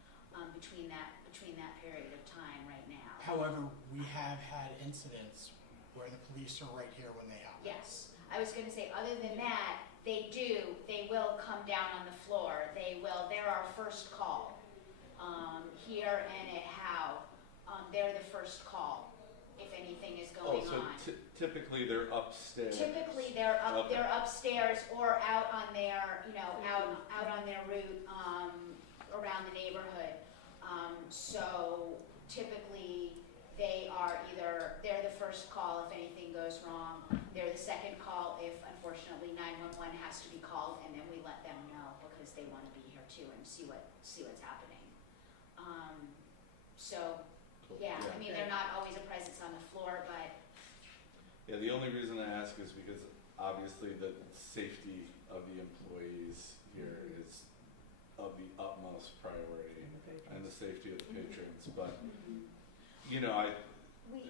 between that period of time right now. However, we have had incidents where the police are right here when they happen. Yes, I was going to say, other than that, they will come down on the floor. They're our first call. Here and at Howe, they're the first call if anything is going so on. typically they're upstairs? Typically, they're Okay. upstairs or out on their, out on their route around the neighborhood. So typically, they're the first call if anything goes wrong. They're the second call if, unfortunately, 911 has to be called, and then we let them know because they want to be here too and see what's happening. I mean, they're not always a presence on the floor, but Yeah, the only reason I ask is because obviously the safety of the employees here is of the utmost priority, and the safety of the patrons. But, We,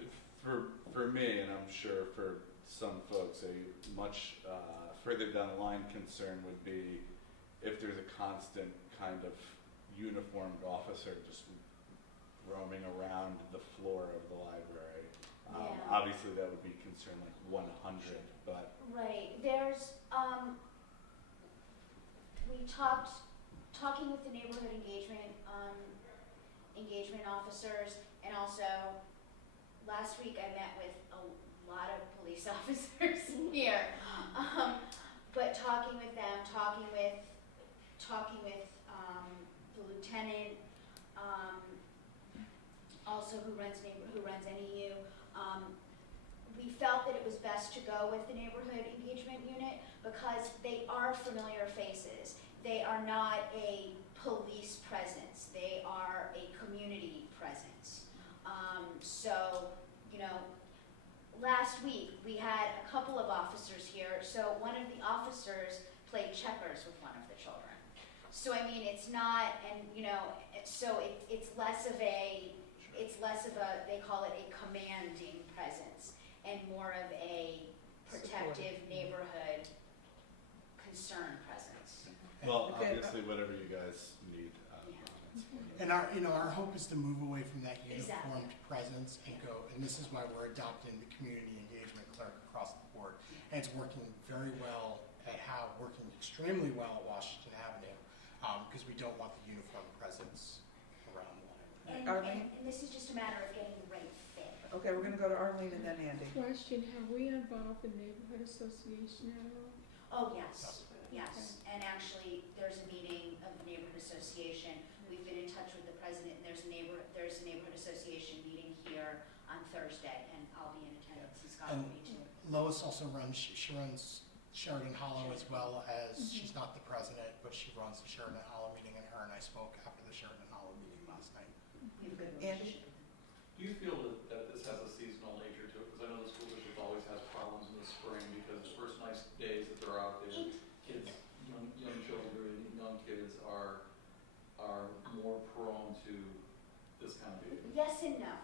For me, and I'm sure for some folks, a much further down the line concern would be if there's a constant kind of uniformed officer just roaming around the floor of the library. Yeah. Obviously, that would be concern like 100, but right, there's, we talking with the neighborhood engagement officers, and also last week I met with a lot of police officers here. But talking with them, talking with the lieutenant, also who runs NEU, we felt that it was best to go with the neighborhood engagement unit because they are familiar faces. They are not a police presence. They are a community presence. So, you know, last week we had a couple of officers here. So one of the officers played checkers with one of the children. So I mean, it's not, and you know, it's less of a, they call it a commanding presence and more of a protective neighborhood concern presence. well, Okay. obviously, whatever you guys need. And our hope is to move away from that Exactly. uniformed presence and go, and this is why we're adopting the community engagement clerk across the board. And it's working very well working extremely well at Washington Avenue, because we don't want the uniform presence around the library. Arlene? And this is just a matter of getting the right fit. Okay, we're gonna go to Arlene and then Andy. Question, have we involved the neighborhood association at all? Oh, yes, yes. And actually, there's a meeting of the neighborhood association. We've been in touch with the president, and there's a neighborhood association meeting here on Thursday, and I'll be in attendance, and Scott will be too. Lois also runs, she runs Sheridan Hollow as well as, she's not the president, but she runs the Sheridan Hollow meeting, and her and I spoke after the Sheridan Hollow meeting last night. We have a good Andy? relationship. Do you feel that this has a seasonal nature to it? Because I know the school district always has problems in the spring because the first nice days that they're out there, kids, young children, young kids are more prone to this kind of behavior. Yes and no.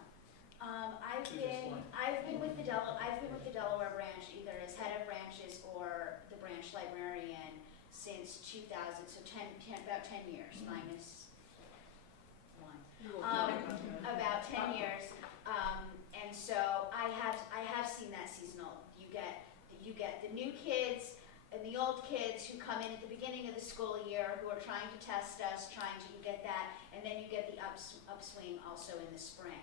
I've been with the Delaware branch either as head of branches or the branch librarian since 2000, so about 10 years minus one. About 10 years. And so I have seen that seasonal. You get the new kids and the old kids who come in at the beginning of the school year who are trying to test us, you get that, and then you get the upswing also in the spring.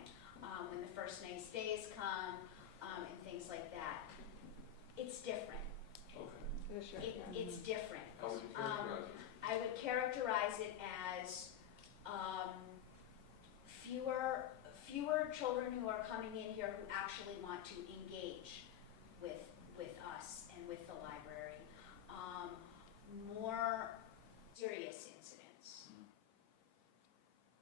When the first nice days come, and things like that. It's different. Okay. It's different. How would you characterize it? I would characterize it as fewer children who are coming in here who actually want to engage with us and with the library. More serious incidents.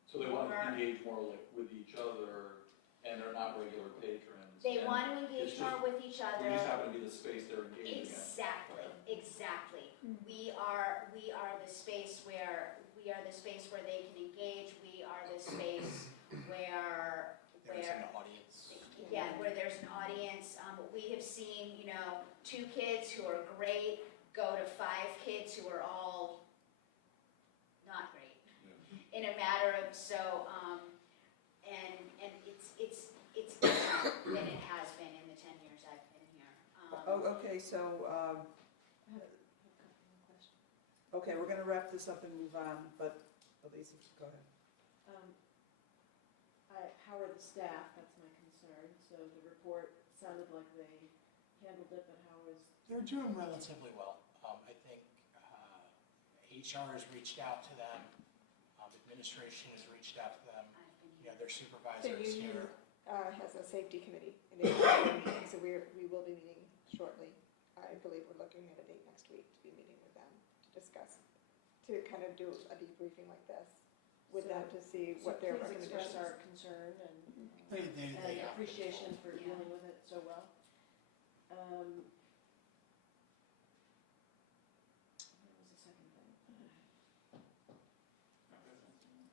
So they want to engage more like with each other, and they're not regular patrons. They and want to engage it's more just- with each other. We just happen to be the space they're engaging in. Exactly. We are the space where they can engage. We are the space where There's an audience. yeah, where there's an audience. We have seen, 2 kids who are great go to 5 kids who are all not great. Yeah. In a matter of and it's different than it has been in the 10 years I've been here. Okay, so, I have a couple more questions. okay, we're gonna wrap this up and move on, but Elise, go ahead. How are the staff? That's my concern. So the report sounded like they handled it, but how is? They're doing relatively well. I think HR has reached out to them, administration has reached out to them, their supervisors here. Has a safety committee, and they have a meeting, so we will be meeting shortly. I believe we're looking at a date next week to be meeting with them to discuss, to kind of do a debriefing like this with them to see what their Please express recommendations. our concern and They appreciation for Yeah. dealing with it so well. What was the second thing?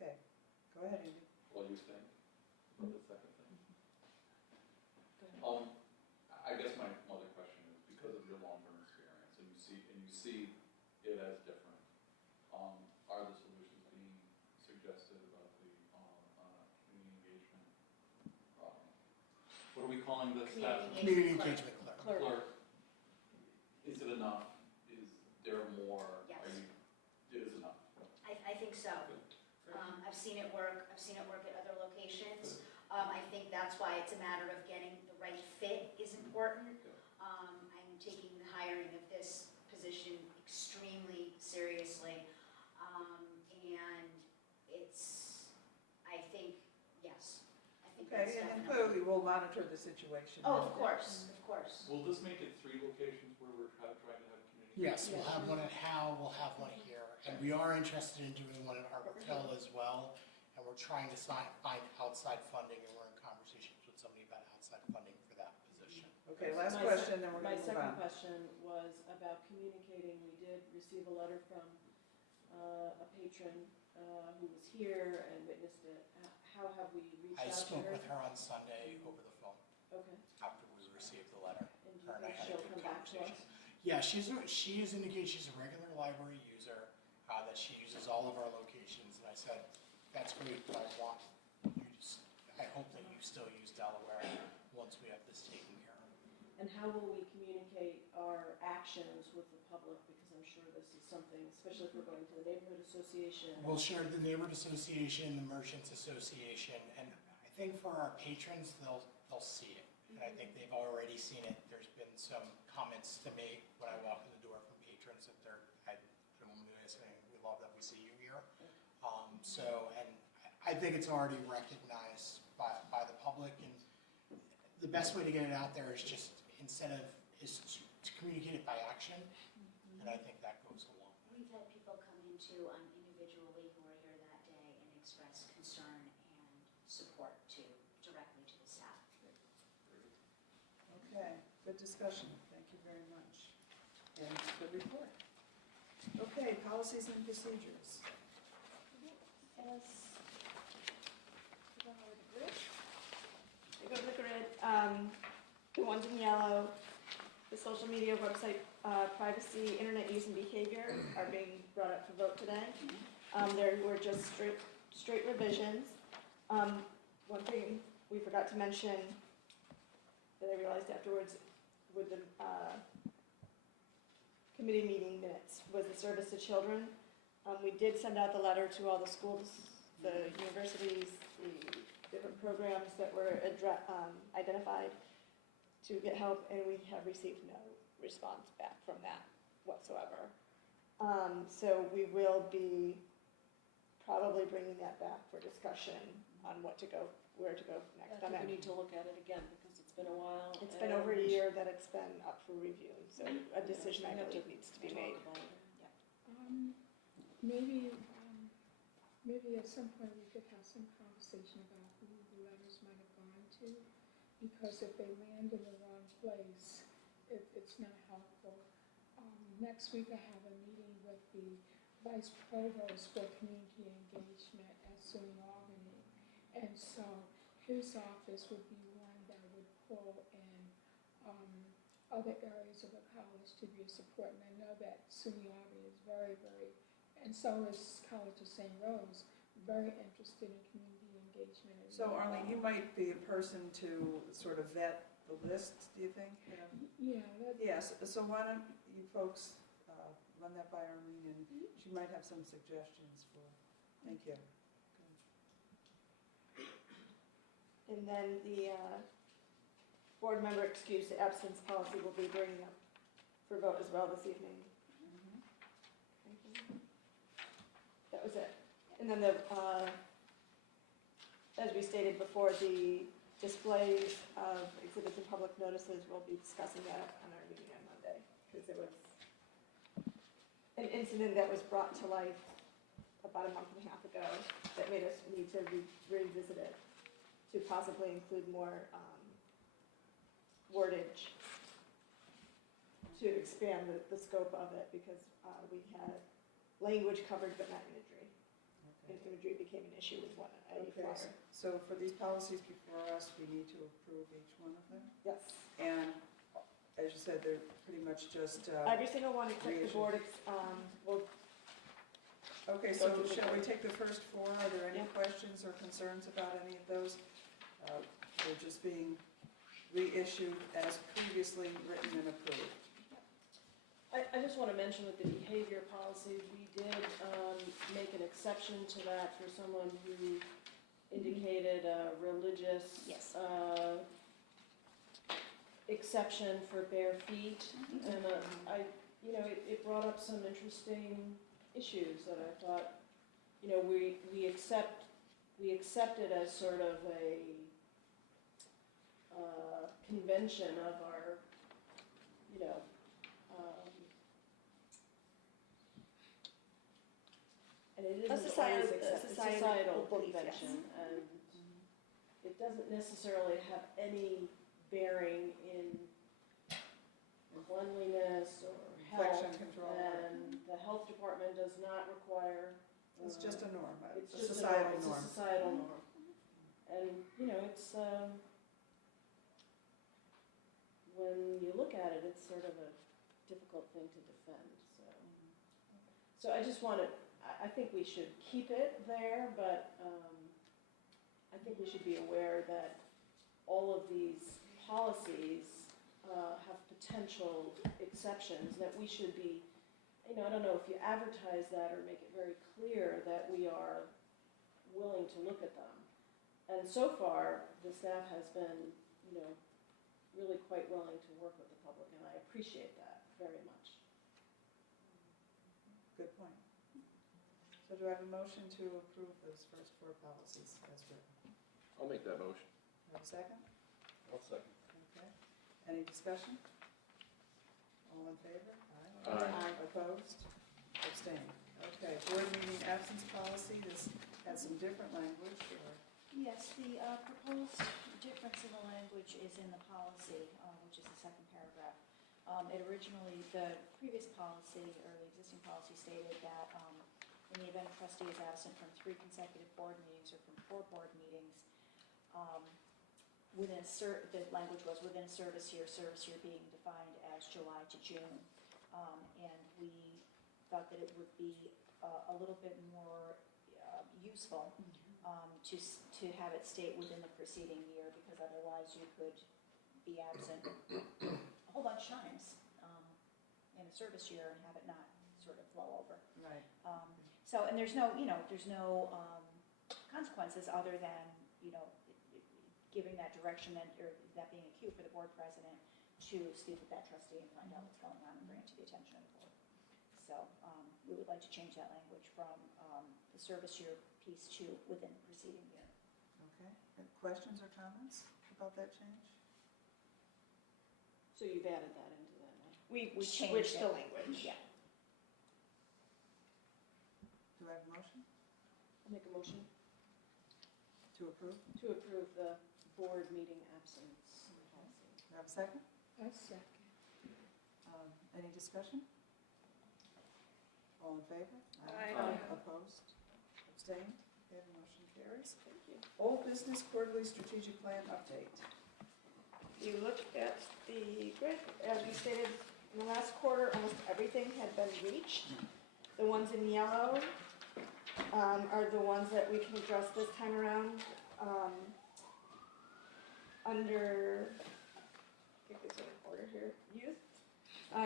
Okay, go ahead, Andy. What do you think? for the second thing. Go ahead. I guess my other question is, because of your long-term experience, and you see it as different, are the solutions being suggested about the community engagement? What are we calling the staff? Community engagement clerk. Clerk. Is it enough? Is there more? Yes. It is enough. I think so. I've seen it work at other locations. I think that's why it's a matter of getting the right fit is important. I'm taking the hiring of this position extremely seriously. And it's, I think, yes, I think that's Okay, and then definitely. clearly we'll monitor the situation. Oh, of course, of course. Will this make it 3 locations where we're trying to have community? Yes, we'll have one at Howe, we'll have one here, and we are interested in doing one at Arbor Hill as well. And we're trying to find outside funding, and we're in conversations with somebody about outside funding for that position. Okay, last My question, then we're My gonna move second on. question was about communicating. We did receive a letter from a patron who was here and witnessed it. How have we reached I out to spoke her? with her on Sunday over the phone Okay. after we received the letter. And do Her you and I think had a she'll good come back to conversation. us? Yeah, she is indicating she's a regular library user, that she uses all of our locations, and I said, that's great, but I hope that you still use Delaware once we have this taken care of. And how will we communicate our actions with the public? Because I'm sure this is something, especially if we're going to the neighborhood association. We'll share the neighborhood association, the merchants association, and I think for our patrons, they'll see it. And I think they've already seen it. There's been some comments to me when I walk in the door from patrons that they're saying, we love that we see you here. And I think it's already recognized by the public, and the best way to get it out there is just, is to communicate it by action, and I think that goes a long way. We've had people come into individually who are here that day and express concern and support directly to the staff. Okay, good discussion, thank you very much. And good report. Okay, policies and procedures. Yes. Go over the grid. I go to the grid. The ones in yellow, the social media website privacy, internet use and behavior are being brought up for vote today. There were just straight revisions. One thing we forgot to mention that I realized afterwards with the committee meeting minutes was the service to children. We did send out the letter to all the schools, the universities, the different programs that were identified to get help, and we have received no response back from that whatsoever. So we will be probably bringing that back for discussion on where to go next. I think we need to look at it again because it's been a while. It's been over a and year that it's been up for review, so a decision I we have to believe needs to be talk made. about it. Maybe at some point we could have some conversation about who the letters might have gone to, because if they land in the wrong place, it's not helpful. Next week I have a meeting with the Vice Provost for Community Engagement at SUNY Albany, and so his office would be one that would pull in other areas of the college to be a support, and I know that SUNY Albany is very, and so is College of St. Rose, very interested in community engagement. So Arlene, you might be a person to sort of vet the list, do you think? Yeah. Yes, so why don't you folks run that by Arlene, and she might have some suggestions for, thank you. And then the board member excused absence policy will be bringing up for vote as well this evening. That was it. And then as we stated before, the displays of exhibits and public notices, we'll be discussing that on our meeting on Monday, because there was an incident that was brought to life about a month and a half ago that made us need to revisit it to possibly include more wordage to expand the scope of it, because we had language covered but not imagery. And imagery became an issue with one Okay, flyer. so So for these policies before us, we need to approve each one of them? Yes. And as you said, they're pretty much just, Every single one except the reissue. board, will, okay, Go so to the shall we board. take the first four? Are there any Yeah. questions or concerns about any of those? They're just being reissued as previously written and approved. I just want to mention with the behavior policy, we did make an exception to that for someone who indicated a religious Yes. exception for bare feet. And it brought up some interesting issues that I thought, we accept it as sort of a convention of our, and it isn't always a societal belief, yes. convention, and it doesn't necessarily have any bearing in cleanliness or health, Infection control. and the health department does not require. It's just a norm, It's a just societal It's norm. a societal norm. And, it's, when you look at it, it's sort of a difficult thing to defend, so. So I just wanted, I think we should keep it there, but I think we should be aware that all of these policies have potential exceptions, that we should be, I don't know if you advertise that or make it very clear that we are willing to look at them. And so far, the staff has been, really quite willing to work with the public, and I appreciate that very much. Good point. So do I have a motion to approve those first four policies as written? I'll make that motion. Do I have a second? I'll second. Okay. Any discussion? All in favor? Aye. Opposed? Abstained. Okay, board meeting absence policy, this has some different language, or? Yes, the proposed difference in the language is in the policy, which is the second paragraph. The previous policy, or the existing policy stated that in the event a trustee is absent from 3 consecutive board meetings or from 4 board meetings, the language was within a service year being defined as July to June. And we thought that it would be a little bit more useful to have it state within the preceding year, because otherwise you could be absent a whole bunch of times in a service year and have it not sort of flow over. Right. And there's no consequences other than, giving that direction or that being a cue for the board president to speak with that trustee and find out what's going on and bring it to the attention of the board. So we would like to change that language from the service year piece to within the preceding year. Okay. Any questions or comments about that change? So you've added that into that now? we changed switched the it. language. Yeah. Do I have a motion I'll make a motion to approve? to approve the board meeting absence policy. Do I have a second? A second. Any discussion? All in favor? Aye. Opposed? Abstained? Okay, the motion carries. Thank you. Old business quarterly strategic plan update. You look at the grid, as we stated in the last quarter, almost everything had been reached. The ones in yellow are the ones that we can address this time around. Under, I think it's in order here, youth.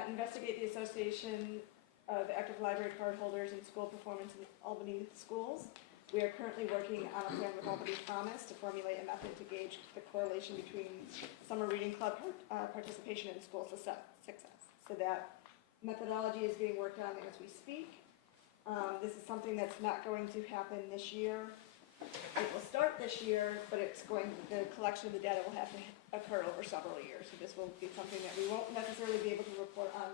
Investigate the association of active library card holders and school performance in Albany schools. We are currently working on a plan with Albany Promise to formulate a method to gauge the correlation between summer reading club participation and school success. So that methodology is being worked on as we speak. This is something that's not going to happen this year. It will start this year, but the collection of the data will have to occur over several years. So this will be something that we won't necessarily be able to report on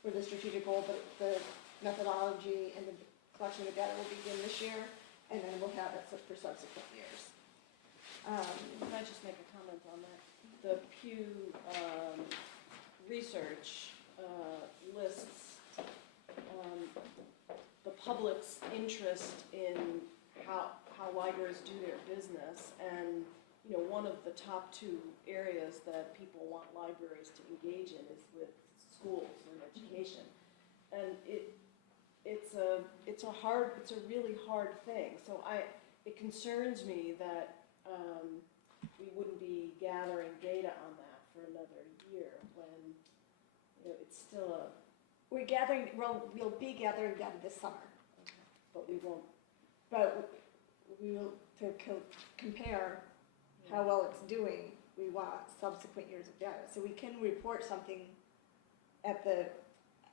for the strategic goal, but the methodology and the collection of the data will begin this year, and then we'll have it for subsequent years. Can I just make a comment on that? The Pew research lists the public's interest in how libraries do their business, and, you know, one of the top two areas that people want libraries to engage in is with schools and education. And it's a really hard thing. So it concerns me that we wouldn't be gathering data on that for another year when, you know, it's still a, We'll be gathering data this summer, but we won't. but we will, to compare how well it's doing, we want subsequent years of data. So we can report something at the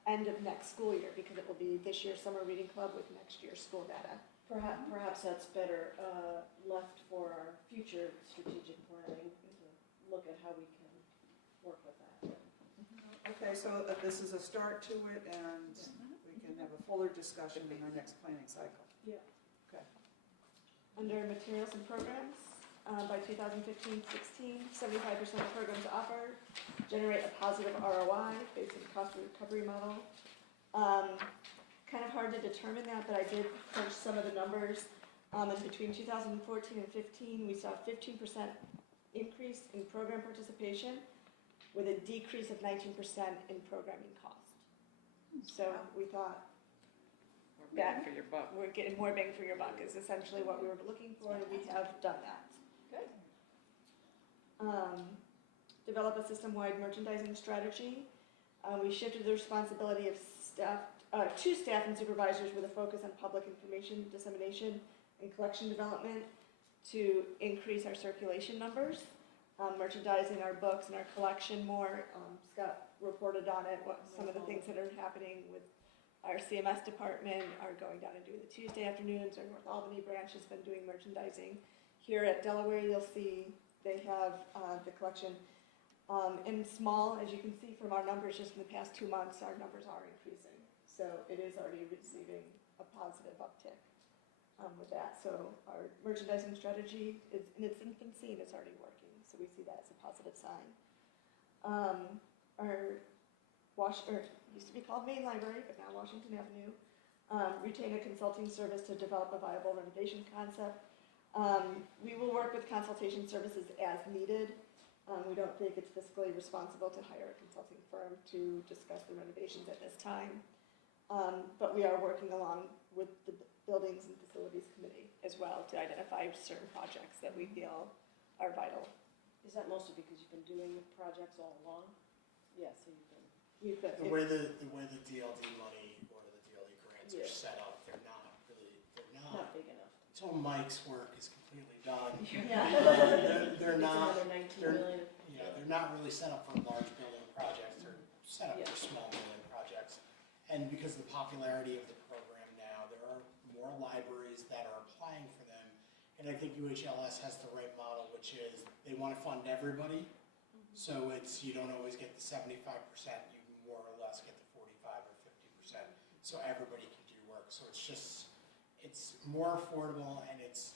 end of next school year, because it will be this year's summer reading club with next year's school data. Perhaps that's better left for our future strategic planning, to look at how we can work with that. Okay, so this is a start to it, and we can have a fuller discussion in our next planning cycle. Yeah. Okay. Under materials and programs, by 2015-16, 75% of programs offered generate a positive ROI based on the cost recovery model. Kind of hard to determine that, but I did crunch some of the numbers. And between 2014 and 15, we saw a 15% increase in program participation with a decrease of 19% in programming cost. So we thought Bang for your buck. we're getting more bang for your buck is essentially what we were looking for, and we have done that. Good. Develop a system-wide merchandising strategy. We shifted the responsibility of staff to staff and supervisors with a focus on public information dissemination and collection development to increase our circulation numbers. Merchandising our books and our collection more. Scott reported on it, what some of the things that are happening with our CMS department are going down and doing the Tuesday afternoons. Our North Albany branch has been doing merchandising. Here at Delaware, you'll see they have the collection. In small, as you can see from our numbers just in the past 2 months, our numbers are increasing. So it is already receiving a positive uptick with that. So our merchandising strategy is in its infancy and it's already working. So we see that as a positive sign. Used to be called Main Library, but now Washington Avenue. Retain a consulting service to develop a viable renovation concept. We will work with consultation services as needed. We don't think it's fiscally responsible to hire a consulting firm to discuss the renovations at this time. But we are working along with the Buildings and Facilities Committee as well to identify certain projects that we feel are vital. Is that mostly because you've been doing the projects all along? Yeah, so The way the DLD money or the DLD grants are set up, they're not not big enough. until Mike's work is completely done. Yeah. They're not. It's another 19 million. Yeah, they're not really set up for large building projects. They're set up Yeah. for small building projects. And because of the popularity of the program now, there are more libraries that are applying for them. And I think UHLS has the right model, which is they want to fund everybody. So you don't always get the 75%, you more or less get the 45 or 50%. So everybody can do work. So it's more affordable, and it's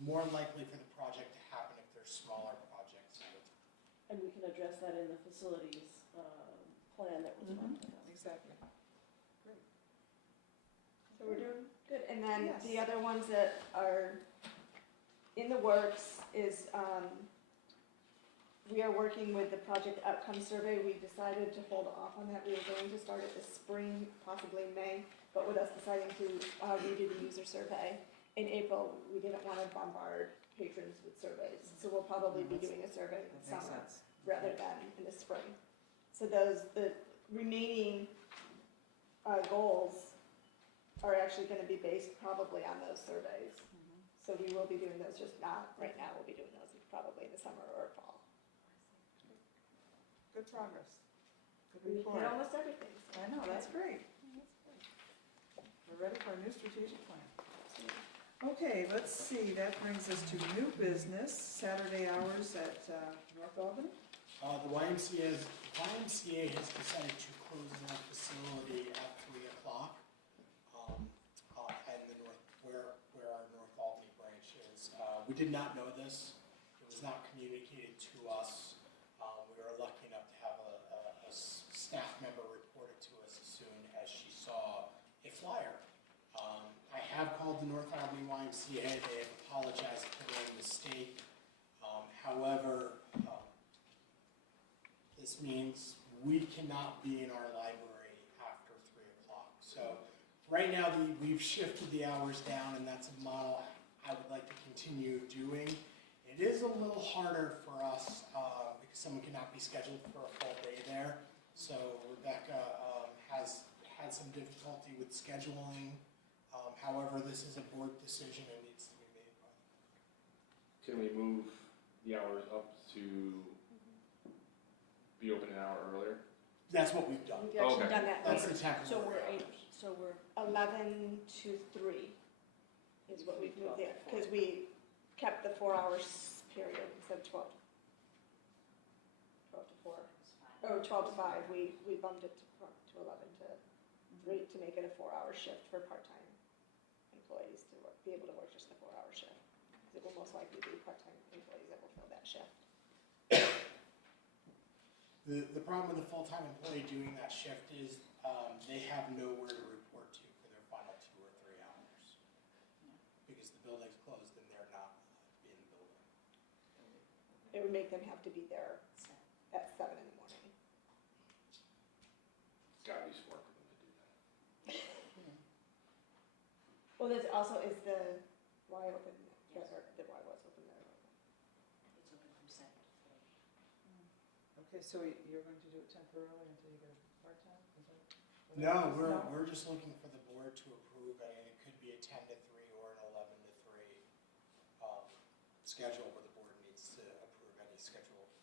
more likely for the project to happen if there's smaller projects. And we can address that in the facilities plan that we're talking about. Exactly. Great. So we're doing good. And then Yes. the other ones that are in the works is we are working with the project outcome survey. We decided to hold off on that. We were going to start it this spring, possibly May, but with us deciding to redo the user survey in April, we didn't want to bombard patrons with surveys. So we'll probably be doing a survey in the That makes summer sense. rather than in the spring. So the remaining goals are actually going to be based probably on those surveys. So we will be doing those, just not right now. We'll be doing those probably in the summer or fall. Good progress. Good We report. hit almost everything. So. I know, that's great. We're ready for a new strategic plan. Okay, let's see, that brings us to new business, Saturday hours at North Albany. The YMCA has decided to close their facility at 3 o'clock. And where our North Albany branch is. We did not know this. It was not communicated to us. We were lucky enough to have a staff member report it to us as soon as she saw a flyer. I have called the North Albany YMCA, they have apologized for their mistake. However, this means we cannot be in our library after 3 o'clock. So right now, we've shifted the hours down, and that's a model I would like to continue doing. It is a little harder for us because someone cannot be scheduled for a full day there. So Rebecca has had some difficulty with scheduling. However, this is a board decision and needs to be made by the board. Can we move the hours up to be open an hour earlier? That's what we've done. We've actually Okay. done that. That's the later. temporary So we're hours. so we're 11 to 3 is what we've moved there, because we kept the 4 hours period instead of 12 to 4. Or 12 to 5, we bumped it to 11 to 3 to make it a 4-hour shift for part-time employees to be able to work just a 4-hour shift. Because it will most likely be part-time employees that will fill that shift. The problem with a full-time employee doing that shift is they have nowhere to report to for their final 2 or 3 hours. Because the building's closed and they're not in the building. It would make them have to be there at 7 in the morning. It's gotta be smart for them to do that. Well, there's also, is the Y open, the Y was open there. It's open from 7 to 3. Okay, so you're going to do it temporarily until you get a part-time? Is that- No, No? we're just looking for the board to approve, and it could be a 10 to 3 or an 11 to 3 schedule, but the board needs to approve any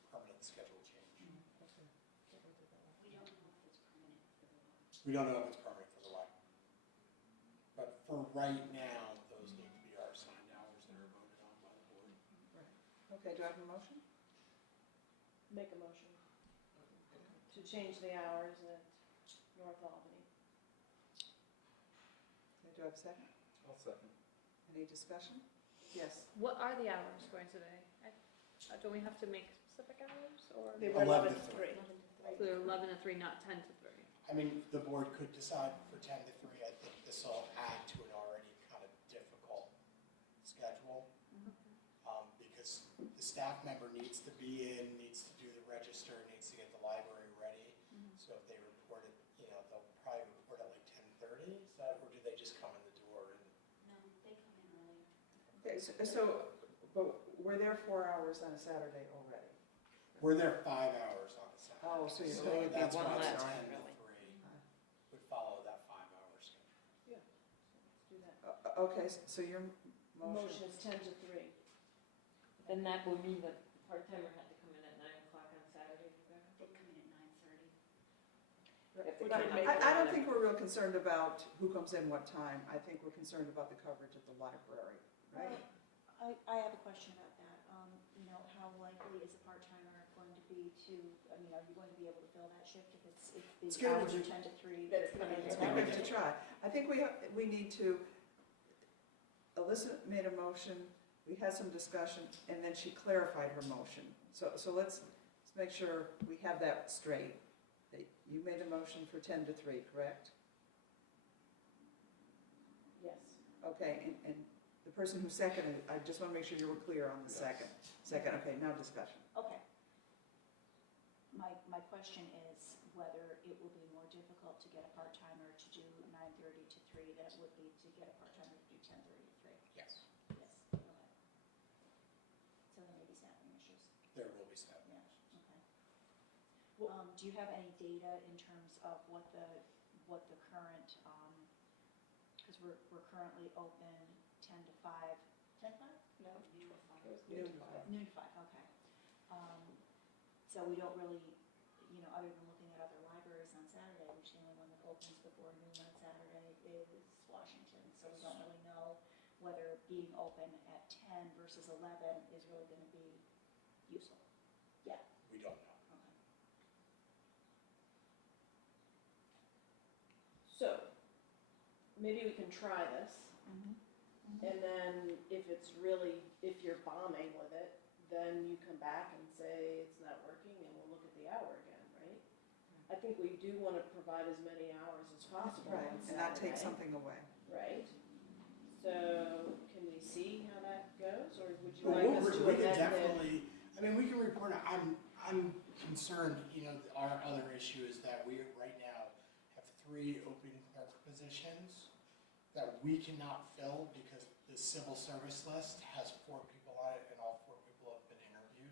permanent schedule change. Okay. Can't wait to do that one. We don't know if it's permanent for the law. We don't know if it's permanent for the Y. But for right now, those need to be our assigned hours that are voted on by the board. Okay, do I have a motion? Make a motion to change the hours at North Albany. Okay, do I have a second? I'll second. Any discussion? Yes. What are the hours going today? Do we have to make specific hours, or? They were 11 11 to to 3. 3. So they're 11 to 3, not 10 to 3. I mean, the board could decide for 10 to 3. I think this will add to an already kind of difficult schedule. Because the staff member needs to be in, needs to do the register, needs to get the library ready. So if they report it, they'll probably report at like 10:30, or do they just come in the door and? No, they come in earlier. Okay, but we're there 4 hours on a Saturday already. We're there 5 hours on a Saturday. Oh, so you're So saying it'd be That's one why less, it's 10 really. to 3 would follow that 5-hour schedule. Yeah, so let's do that. Okay, so your Motion motion, is 10 to 3. Then that would mean that the part-timer had to come in at 9 o'clock on Saturday, Rebecca? They come in at 9:30. If they But cannot I don't get in think we're real concerned about who comes in what time. I think we're concerned about the coverage at the library, right? I have a question about that. How likely is a part-timer going to be are you going to be able to fill that shift if It's the gonna hours be- are 10 to 3? That's gonna be- I think we have to try. I think we need to, Alyssa made a motion, we had some discussion, and then she clarified her motion. So let's make sure we have that straight. That you made a motion for 10 to 3, correct? Yes. Okay, and the person who seconded, I just want to make sure you were clear on the second. Second, okay, now discussion. Okay. My question is whether it will be more difficult to get a part-timer to do 9:30 to 3 than it would be to get a part-timer to do 10:30 to 3? Yes, Yes, okay. So there may be staffing issues. there will be staff. Yeah, okay. Do you have any data in terms of what the current, because we're currently open 10 to 5, 10 to 5? No, Noon to 5. it was noon to 5. Noon to 5, okay. So we don't really, other than looking at other libraries on Saturday, which the only one that opens before noon on Saturday is Washington. So we don't really know whether being open at 10 versus 11 is really going to be useful. Yeah, We don't know. okay. So, maybe we can try this, and then if you're bombing with it, then you come back and say it's not working, and we'll look at the hour again, right? I think we do want to provide as many hours as possible Right, on and not take Saturday, something away. right? So can we see how that goes, or would you Well, like us to we could amend it? definitely, I mean, we can report, I'm concerned, our other issue is that we right now have 3 open clerk positions that we cannot fill because the civil service list has 4 people on it and all 4 people have been interviewed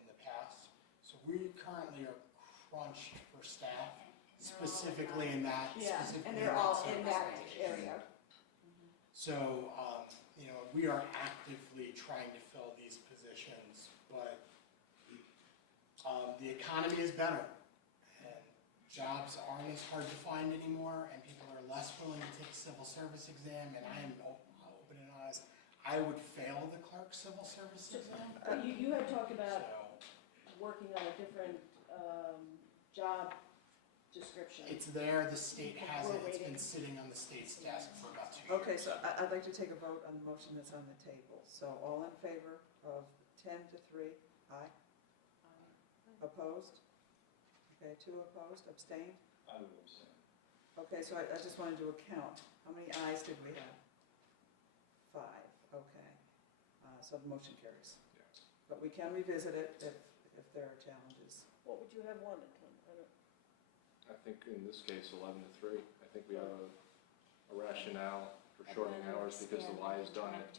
in the past. So we currently are crunched for staff, specifically in that, Yeah, specifically and in they're that all in service that position. area. So, we are actively trying to fill these positions, but the economy is better. And jobs aren't as hard to find anymore, and people are less willing to take civil service exam, and I am open and honest, I would fail the clerk civil service exam. You had talked about So, working on a different job description. it's there, the state has it, it's We're been waiting. sitting on the state's desk for about 2 years. Okay, so I'd like to take a vote on the motion that's on the table. So all in favor of 10 to 3, aye? Opposed? Okay, 2 opposed, abstained? I will abstain. Okay, so I just wanted to do a count. How many ayes did we have? 5, okay. So the motion carries. Yes. But we can revisit it if there are challenges. What would you have wanted, Tom? I think in this case, 11 to 3. I think we have a rationale for shortening hours because the Y has done it.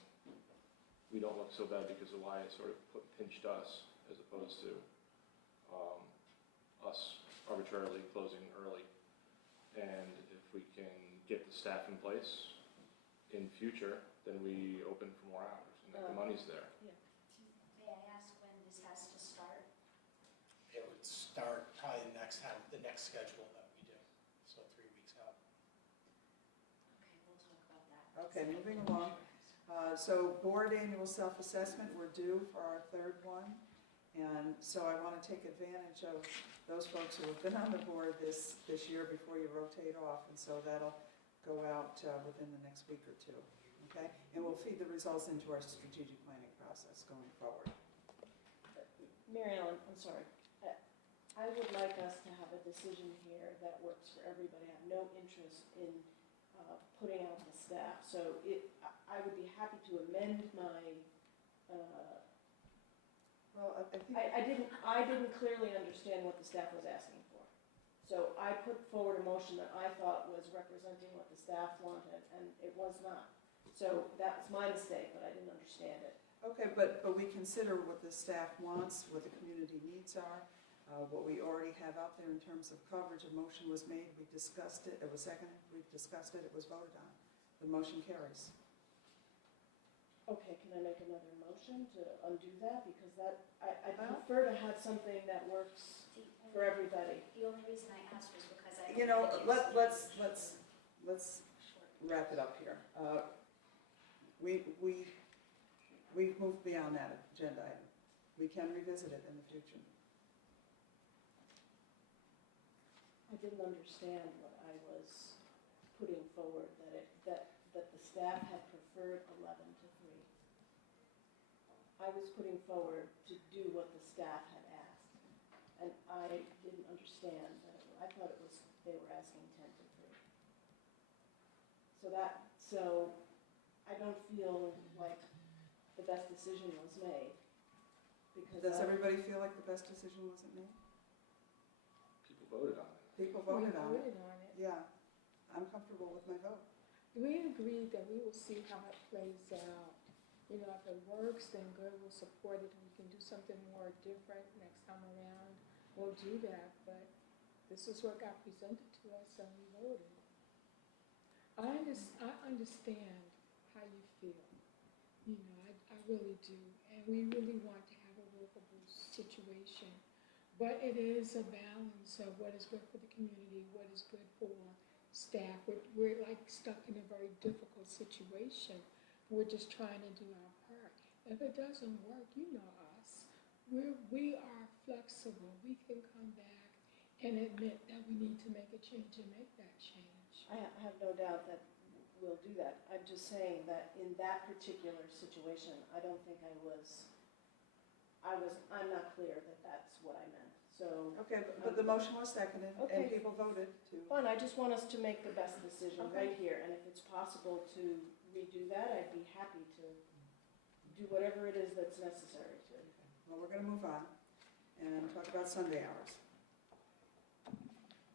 We don't look so bad because the Y has sort of pinched us as opposed to us arbitrarily closing early. And if we can get the staff in place in future, then we open for more hours and the money's there. May I ask when this has to start? It would start probably the next schedule that we do, so 3 weeks out. Okay, we'll talk about that. Okay, moving along. So board annual self-assessment, we're due for our 3rd one. And so I want to take advantage of those folks who have been on the board this year before you rotate off. And so that'll go out within the next week or 2, okay? And we'll feed the results into our strategic planning process going forward. Mary Ellen, I'm sorry. I would like us to have a decision here that works for everybody. I have no interest in putting out the staff. So I would be happy to amend my, Well, I think... I didn't clearly understand what the staff was asking for. So I put forward a motion that I thought was representing what the staff wanted, and it was not. So that was my mistake, but I didn't understand it. Okay, but we consider what the staff wants, what the community needs are, what we already have out there in terms of coverage. A motion was made, we discussed it, it was seconded, we discussed it, it was voted on. The motion carries. Okay, can I make another motion to undo that? Because I prefer to have something that works for everybody. The only reason I asked was because I. You know, let's wrap it up here. We've moved beyond that agenda item. We can revisit it in the future. I didn't understand what I was putting forward, that the staff had preferred 11 to 3. I was putting forward to do what the staff had asked, and I didn't understand that. I thought it was, they were asking 10 to 3. So I don't feel like the best decision was made, because Does everybody feel like the best decision wasn't made? People voted on it. People voted on it. We voted on it. Yeah, I'm comfortable with my vote. We agreed that we will see how it plays out. You know, if it works, then good, we'll support it, and we can do something more different next time around. We'll do that, but this is what got presented to us, and we voted. I understand how you feel. You know, I really do, and we really want to have a workable situation. But it is a balance of what is good for the community, what is good for staff. We're like stuck in a very difficult situation. We're just trying to do our part. If it doesn't work, you know us. We are flexible. We can come back and admit that we need to make a change and make that change. I have no doubt that we'll do that. I'm just saying that in that particular situation, I don't think I'm not clear that that's what I meant. So. Okay, but the motion was seconded, and Okay. people voted to. Fine, I just want us to make the best decision Okay. right here, and if it's possible to redo that, I'd be happy to do whatever it is that's necessary to. Well, we're gonna move on and talk about Sunday hours.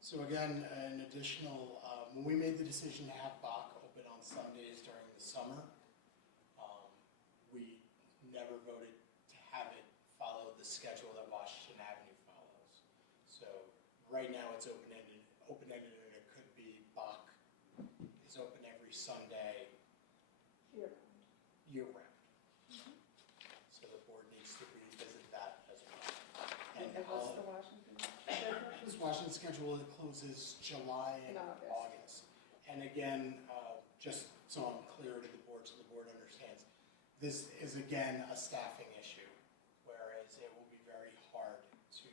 So again, an additional, when we made the decision to have Bach open on Sundays during the summer, we never voted to have it follow the schedule that Washington Avenue follows. So right now it's open-ended, and it could be Bach is open every Sunday year-round. So the board needs to revisit that as well. And what's the Washington schedule? This Washington schedule closes July and In August. August. And again, just so I'm clear to the board, so the board understands, this is again a staffing issue, whereas it will be very hard to,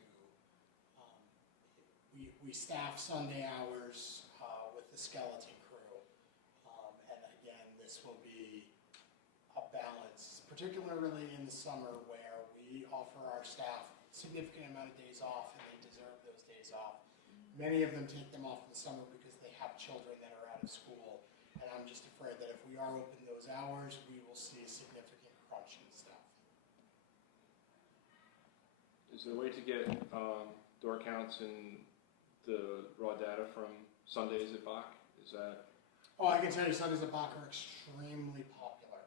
we staff Sunday hours with the skeleton crew. And again, this will be a balance, particularly in the summer where we offer our staff significant amount of days off and they deserve those days off. Many of them take them off in the summer because they have children that are out of school. And I'm just afraid that if we are open those hours, we will see a significant crunch in staff. Is there a way to get door counts and the raw data from Sundays at Bach? Is that? Oh, I can tell you Sundays at Bach are extremely popular.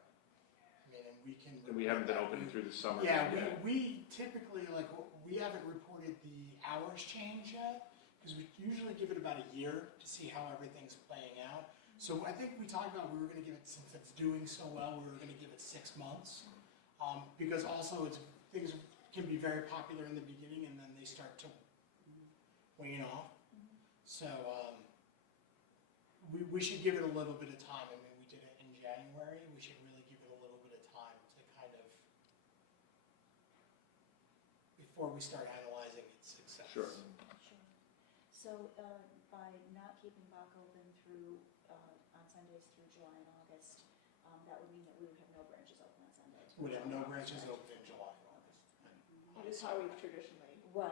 I mean, and we can. And we haven't been opening through the summer. Yeah, yet. we typically, like, we haven't reported the hours change yet, because we usually give it about a year to see how everything's playing out. So I think we talked about we were gonna give it, since it's doing so well, we were gonna give it 6 months. Because also things can be very popular in the beginning and then they start to wane off. So we should give it a little bit of time. I mean, we did it in January. We should really give it a little bit of time to kind of, before we start analyzing its success. Sure. Sure. So, by not keeping Bach open through, on Sundays through July and August, that would mean that we would have no branches open on Sunday. We have no branches open in July and August. It is how we've traditionally. Right,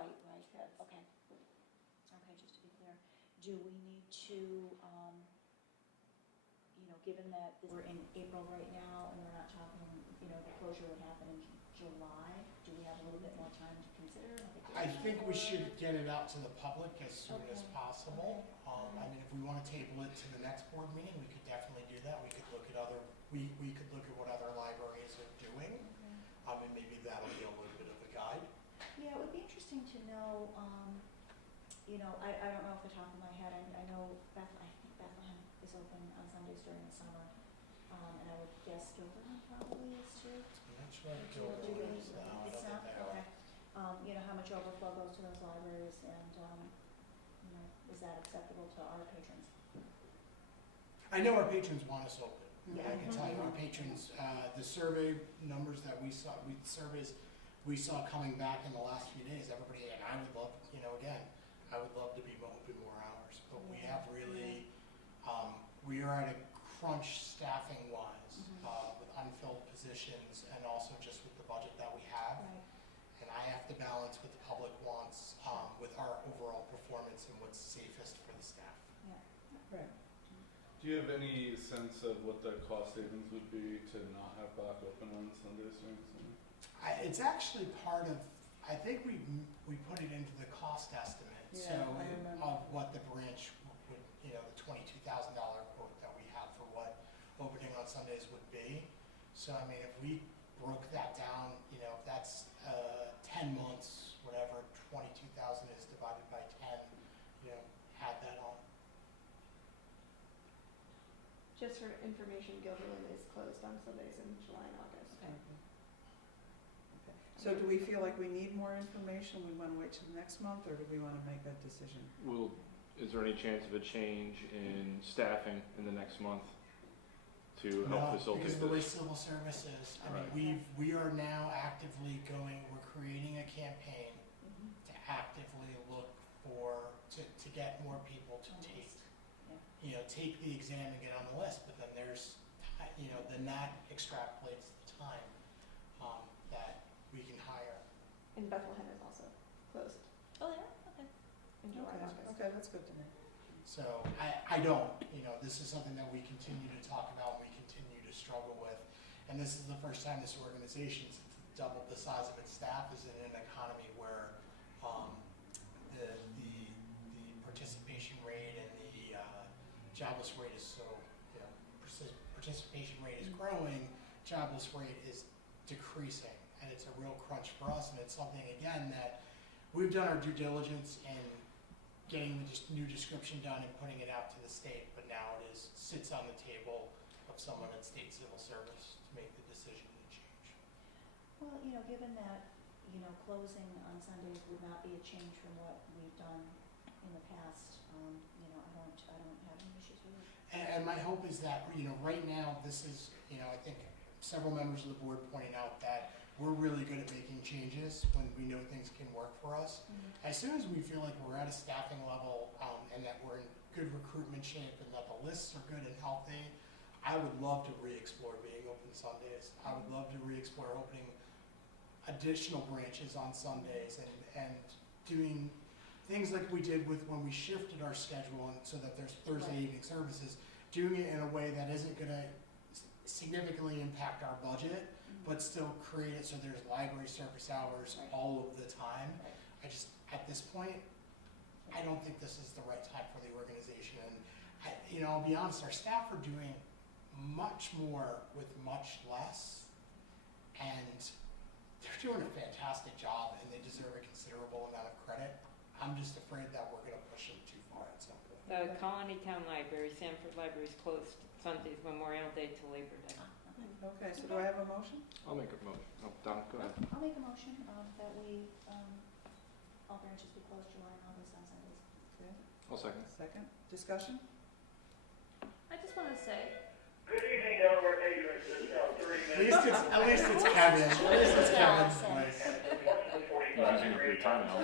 Yes. okay. Okay, just to be clear, do we need to, given that we're in April right now and we're not talking, the closure would happen in July, do we have a little bit more time to consider? I think we should get it out to the public as soon as Okay. possible. I mean, if we want to table it to the next board meeting, we could definitely do that. We could look at we could look at what other libraries are doing. And maybe that'll be a little bit of a guide. Yeah, it would be interesting to know, I don't know off the top of my head, I know I think Bethlehem is open on Sundays during the summer, and I would guess Gilbert probably is too. I'm not sure if Do we- it's now. I It's don't not, think they are. okay. How much overflow goes to those libraries and, is that acceptable to our patrons? I know our patrons want us open. Yeah. I can tell you, our patrons, the survey numbers that we saw, surveys we saw coming back in the last few days, everybody, and I would love, again, I would love to be open more hours, but we have really, we are at a crunch staffing wise, with unfilled positions and also just with the budget that we have. Right. And I have to balance what the public wants, with our overall performance and what's safest for the staff. Right. Do you have any sense of what the cost savings would be to not have Bach open on Sundays during the summer? It's actually part of, I think we put it into the cost estimate. Yeah, So I remember. of what the branch would, the $22,000 quote that we have for what opening on Sundays would be. So I mean, if we broke that down, if that's 10 months, whatever 22,000 is divided by 10, add that on. Just for information, Gilderland is closed on Sundays in July and August. Okay. So do we feel like we need more information? We want to wait till next month, or do we want to make that decision? Is there any chance of a change in staffing in the next month to help facilitate Because of the way this? civil service is, Right. we are now actively we're creating a campaign to actively look to get more people to take, take the exam and get on the list, but then there's, then that extrapolates the time, that we can hire. And Bethlehem is also closed Oh, yeah, okay. in July and August. Okay, that's good to know. So I don't, this is something that we continue to talk about, and we continue struggle with. And this is the first time this organization, since it's doubled the size of its staff, is in an economy where the participation rate and the jobless rate is so, participation rate is growing, jobless rate is decreasing, and it's a real crunch for us, and it's something, again, that we've done our due diligence in getting the new description done and putting it out to the state, but now it sits on the table of someone at state civil service to make the decision to change. Well, given that, closing on Sundays would not be a change from what we've done in the past, I don't have any issues with it. And my hope is that, right now, this is, I think several members of the board pointing out that we're really good at making changes when we know things can work for us. Mm-hmm. As soon as we feel like we're at a staffing level and that we're in good recruitment shape and that the lists are good and healthy, I would love to re-explore being open Sundays. I would love to re-explore opening additional branches on Sundays and doing things like we did with when we shifted our schedule and so that there's Thursday evening services, doing it in a way that isn't going to significantly impact our budget, but still create it so there's library service hours all of the time. I just, at this point, I don't think this is the right time for the organization. And I'll be honest, our staff are doing much more with much less, and they're doing a fantastic job, and they deserve a considerable amount of credit. I'm just afraid that we're going to push them too far at some point. The Colony Town Library, Sanford Library is closed Sundays, Memorial Day to Labor Day. Okay, so do I have a motion? I'll make a motion. Oh, Don, go ahead. I'll make a motion that we, all branches be closed July and August on Sundays. Okay, I'll second. second. Discussion? I just want to say, Good evening, Delaware patrons. It's now 30 minutes. At least it's Kevin. At least it's Kevin's place. You're using up your time now.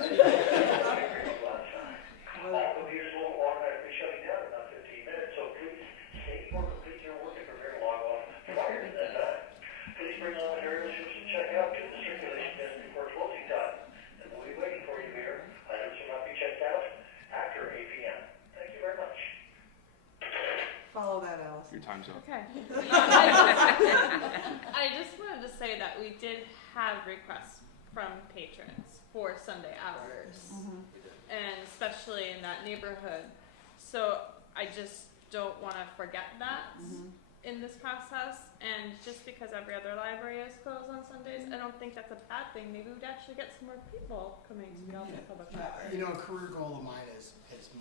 All computers will automatically shut down in about 15 minutes, so please save or complete your work and prepare to log off prior to that time. Please bring all materials you should check out to the circulation desk before closing time. And we'll be waiting for you here. Items will not be checked out after 8 p.m. Thank you very much. Follow that, Alice. Your time's up. okay. I just wanted to say that we did have requests from patrons for Sunday hours, and especially in that neighborhood. So I just don't want to forget that in this process. And just because every other library is closed on Sundays, I don't think that's a bad thing. Maybe we'd actually get some more people coming to the Albany Public Library. A career goal of mine is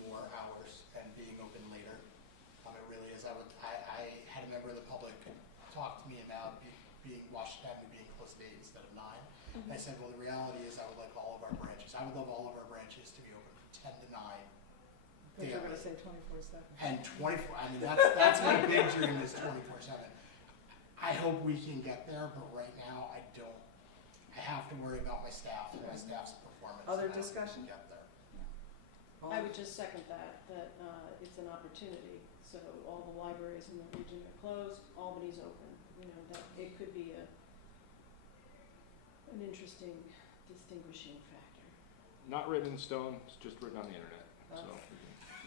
more hours and being open later. It really is. I had a member of the public talk to me about Washington Avenue being closed at 8 instead of 9. And I said, well, the reality is I would like all of our branches. I would love all of our branches to be open from 10 to 9. But you're going to say 24/7. And 24, I mean, that's my big dream is 24/7. I hope we can get there, but right now I have to worry about my staff and my staff's performance. Other and I discussion? Get there. I would just second that it's an opportunity. So all the libraries in the region are closed, Albany's open. That it could be an interesting distinguishing factor. Not written in stone, it's just written on the internet. So.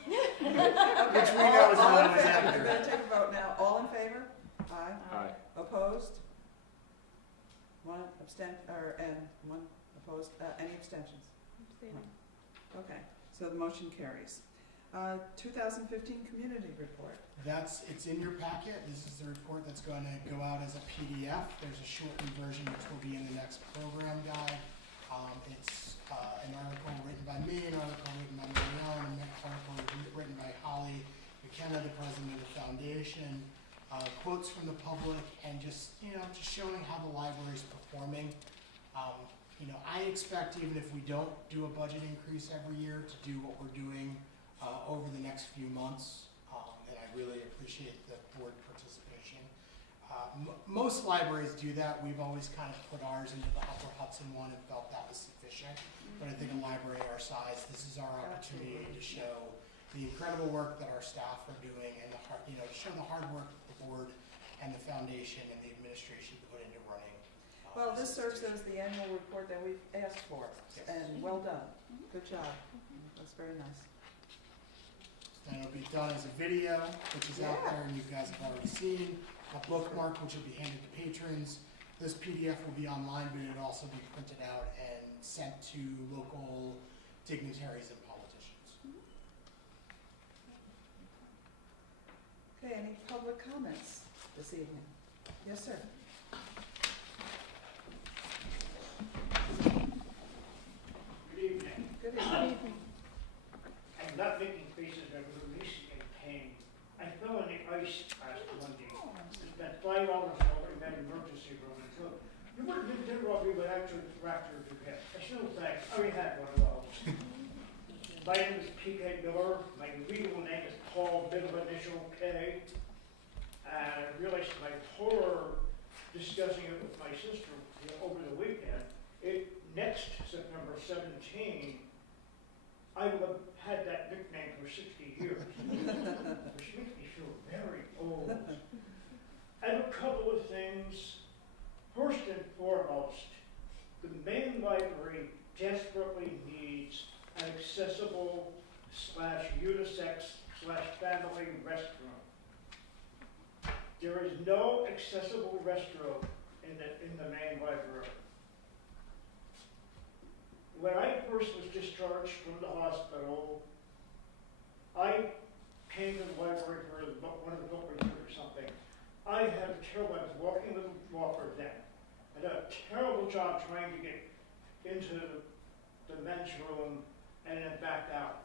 Which we know is all not in always favor. accurate. We're going to take a vote now. All in favor? Aye. Aye. Opposed? One and one opposed. Any abstentions? Okay, so the motion carries. 2015 community report. It's in your packet. This is the report that's going to go out as a PDF. There's a shortened version which will be in the next program guide. It's an article written by me, an article written by Marianne, an article written by Holly McKenna, the president of the foundation, quotes from the public, and just showing how the library is performing. I expect, even if we don't do a budget increase every year, to do what we're doing over the next few months, and I really appreciate the board participation. Most libraries do that. We've always kind of put ours into the Upper Hudson one and felt that was sufficient. But I think a library our size, this is our opportunity to show the incredible work that our staff are doing, and to show the hard work that the board and the foundation and the administration put into running. Well, this serves as the annual report that we've asked for, and well done. Good job. That's very nice. And it'll be done as a video, which is out there and you guys have already seen. a bookmark which will be handed to patrons. This PDF will be online, but it'll also be printed out and sent to local dignitaries and politicians. Okay, any public comments this evening? Yes, sir. Good evening. Good evening. I'm not making faces, I'm releasing in pain. I fell in the ice last Monday. Spent 5 hours over in that emergency room until you wouldn't have dinner off me without your fractured your hip. I still think I already had one of those. My name is P.K. Miller. My legal name is Paul, middle initial K. And I realized my horror discussing it with my sister over the weekend. Next September 17, I will have had that nickname for 60 years, which makes me feel very old. I have a couple of things. First and foremost, the main library desperately needs an accessible /unisex/family restroom. There is no accessible restroom in the main library. When I first was discharged from the hospital, I came to the library for one of the book reviews or something. I had a terrible, I was walking with a walker then. I did a terrible job trying to get into the men's room and then back out.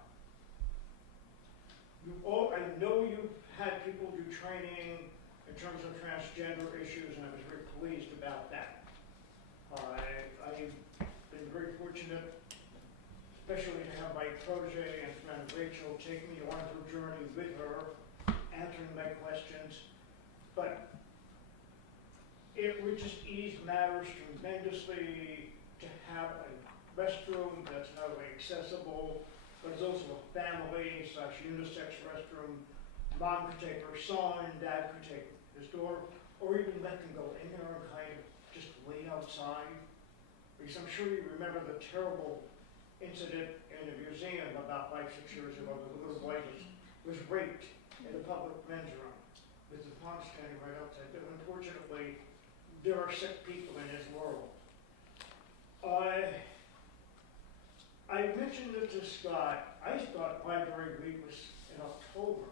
I know you've had people do training in terms of transgender issues, and I was very pleased about that. I've been very fortunate, especially to have my protege and friend Rachel take me on her journey with her, answering my questions. But it would just ease matters tremendously to have a restroom that's not only accessible, but is also a family/unisex restroom. Mom could take her son, Dad could take his daughter, or even let them go in there and kind of just wait outside. Because I'm sure you remember the terrible incident in the museum about 5-6 years ago. The little boy was raped in a public men's room with the mom standing right outside. But unfortunately, there are sick people in this world. I mentioned it to Scott. I thought Library Week was in October.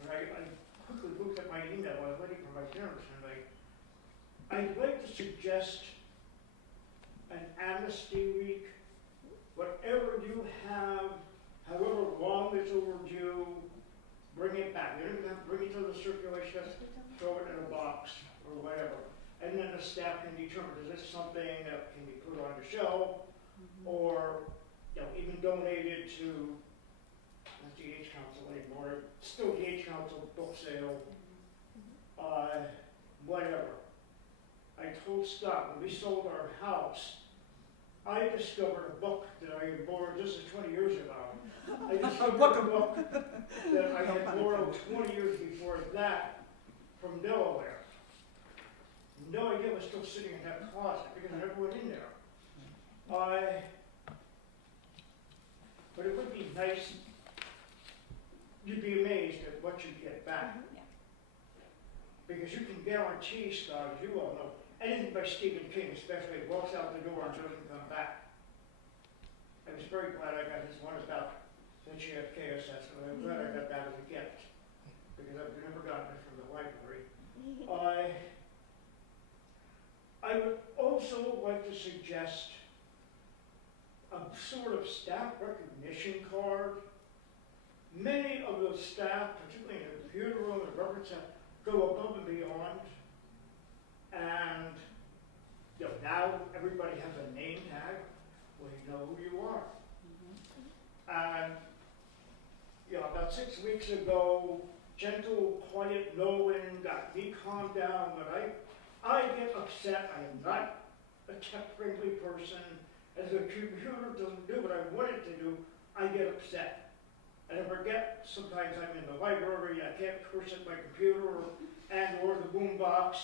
And I quickly looked at my email while I was waiting for my parents, and I'd like to suggest an amnesty week. Whatever you have, however long it's overdue, bring it back. You don't even have to bring it to the circulation, just throw it in a box or whatever. And then the staff can determine, is this something that can be put on the shelf, or even donated to, not the H Council anymore, still the H Council book sale, whatever. I told Scott, when we sold our house, I discovered a book that I had borrowed, this is 20 years ago. I discovered a book that I had borrowed 20 years before that from Delaware. No idea it was still sitting in that closet because I never went in there. But it would be nice, you'd be amazed at what you get back. Because you can guarantee, Scott, as you all know, anything by Stephen King especially walks out the door and doesn't come back. I was very glad I got his one about the JFK assessment. I'm glad I got that as a gift, because I've never gotten it from the library. I would also like to suggest a sort of staff recognition card. Many of the staff, particularly in the computer room and reference center, go above and beyond. And now everybody has a name tag where you know who you are. And about 6 weeks ago, gentle, quiet Nolan got me calmed down, but I get upset. I am not a tech-friendly person. As the computer doesn't do what I want it to do, I get upset. And I forget, sometimes I'm in the library, I can't curse at my computer or the boombox.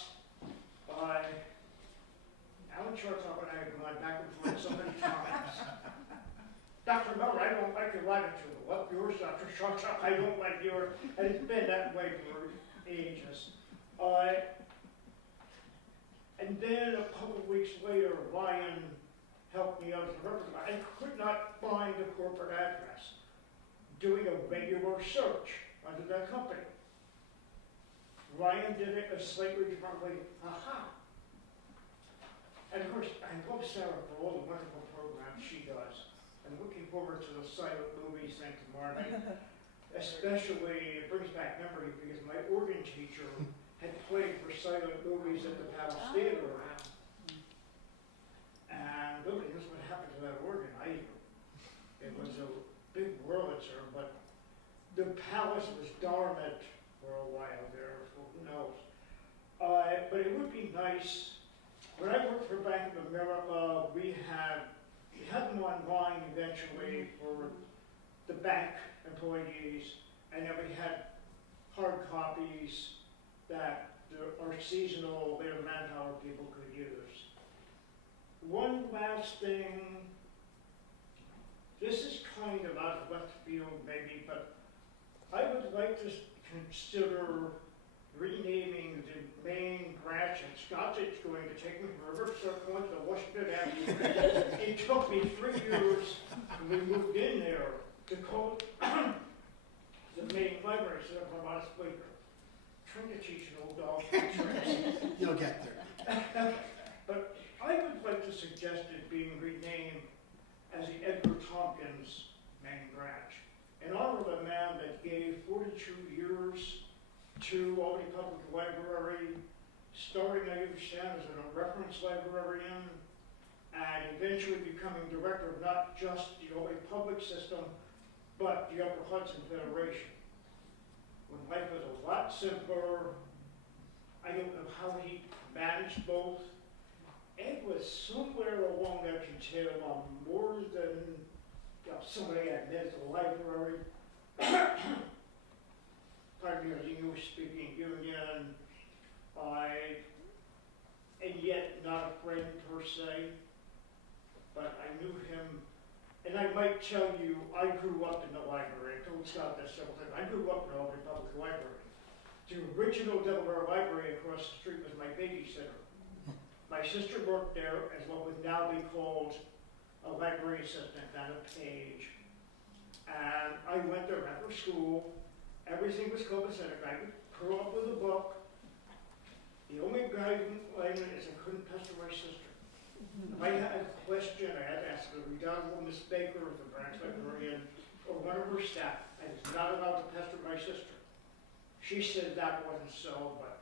Alan Shortop and I have gone back and forth so many times. Dr. Miller, I don't like your attitude. Well, yours, Dr. Shortop, I don't like yours. And it's been that way for ages. And then a couple of weeks later, Ryan helped me out. I could not find the corporate address. Doing a regular search under that company. Ryan did it a slightly different way. Aha! And of course, I love Sarah for all the wonderful programs she does. I'm looking forward to the silent movies thing tomorrow night. Especially, it brings back memories because my organ teacher had played for silent movies at the Palace Theater. And nobody knows what happened to that organ either. It was a big Wurlitzer, but the palace was dormant for a while there, so who knows. But it would be nice, when I worked for Bank of America, we had them online eventually for the bank employees, and then we had hard copies that our seasonal, their manpower people could use. One last thing, this is kind of out of left field maybe, but I would like to consider renaming the main branch in Scotts. It's going to take me forever to start going to Washington Avenue. It took me 3 years when we moved in there to call the main library instead of Vermont Speaker. Trying to teach an old dog tricks. You'll get there. But I would like to suggest it being renamed as the Edgar Tompkins main branch. In honor of a man that gave 42 years to Albany Public Library, starting, I understand, as a reference librarian, and eventually becoming director of not just the Albany Public System, but the Upper Hudson Federation. When life was a lot simpler, I don't know how he managed both. Ed was somewhere along that continuum, more than somebody I met at the library. Pardon me, as English speaking union, and yet not a friend per se, but I knew him, and I might tell you, I grew up in the library. I told Scott this several times. I grew up in the Albany Public Library. The original Delaware Library across the street was my babysitter. My sister worked there as what would now be called a library assistant, not a page. And I went there after school. Everything was copacetic. I would curl up with a book. The only guideline is I couldn't pester my sister. If I had a question, I had to ask the redoubtable Miss Baker, the branch librarian, or one of her staff. I was not allowed to pester my sister. She said that wasn't so, but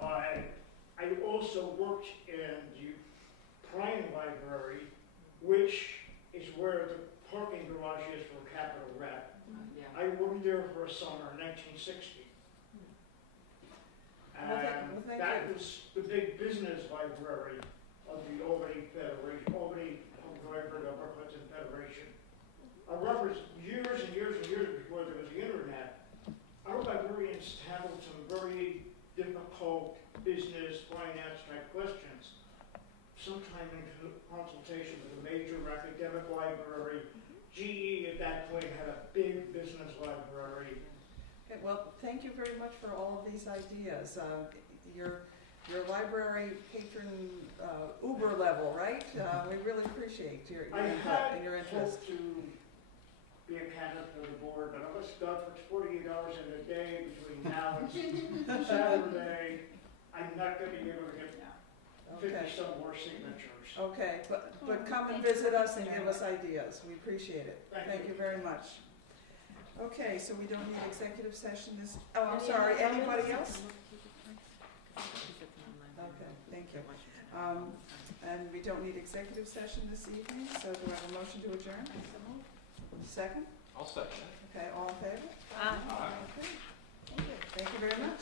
I also worked in the Prime Library, which is where the parking garage is for Capitol Rep. I worked there for a summer in 1960. And that was the big business library of the Albany Federation, Albany Public Library of Upper Hudson Federation. I remember years and years and years before there was the internet, our librarians handled some very difficult business, finance type questions, sometime in consultation with a major academic library. GE at that point had a big business library. Okay, well, thank you very much for all of these ideas. Your library patron Uber level, right? We really appreciate your input and your interest. I had hoped to be a candidate for the board, but unless God puts 48 hours in a day between now and Saturday, I'm not going to be able to get 50-some more signatures. Okay, but come and visit us and give us ideas. We appreciate it. Thank you very much. Okay, so we don't need executive session this, I'm sorry, anybody else? Okay, thank you. And we don't need executive session this evening, so do I have a motion to adjourn? Second? I'll second. Okay, all in favor? Aye. Okay. Thank you very much.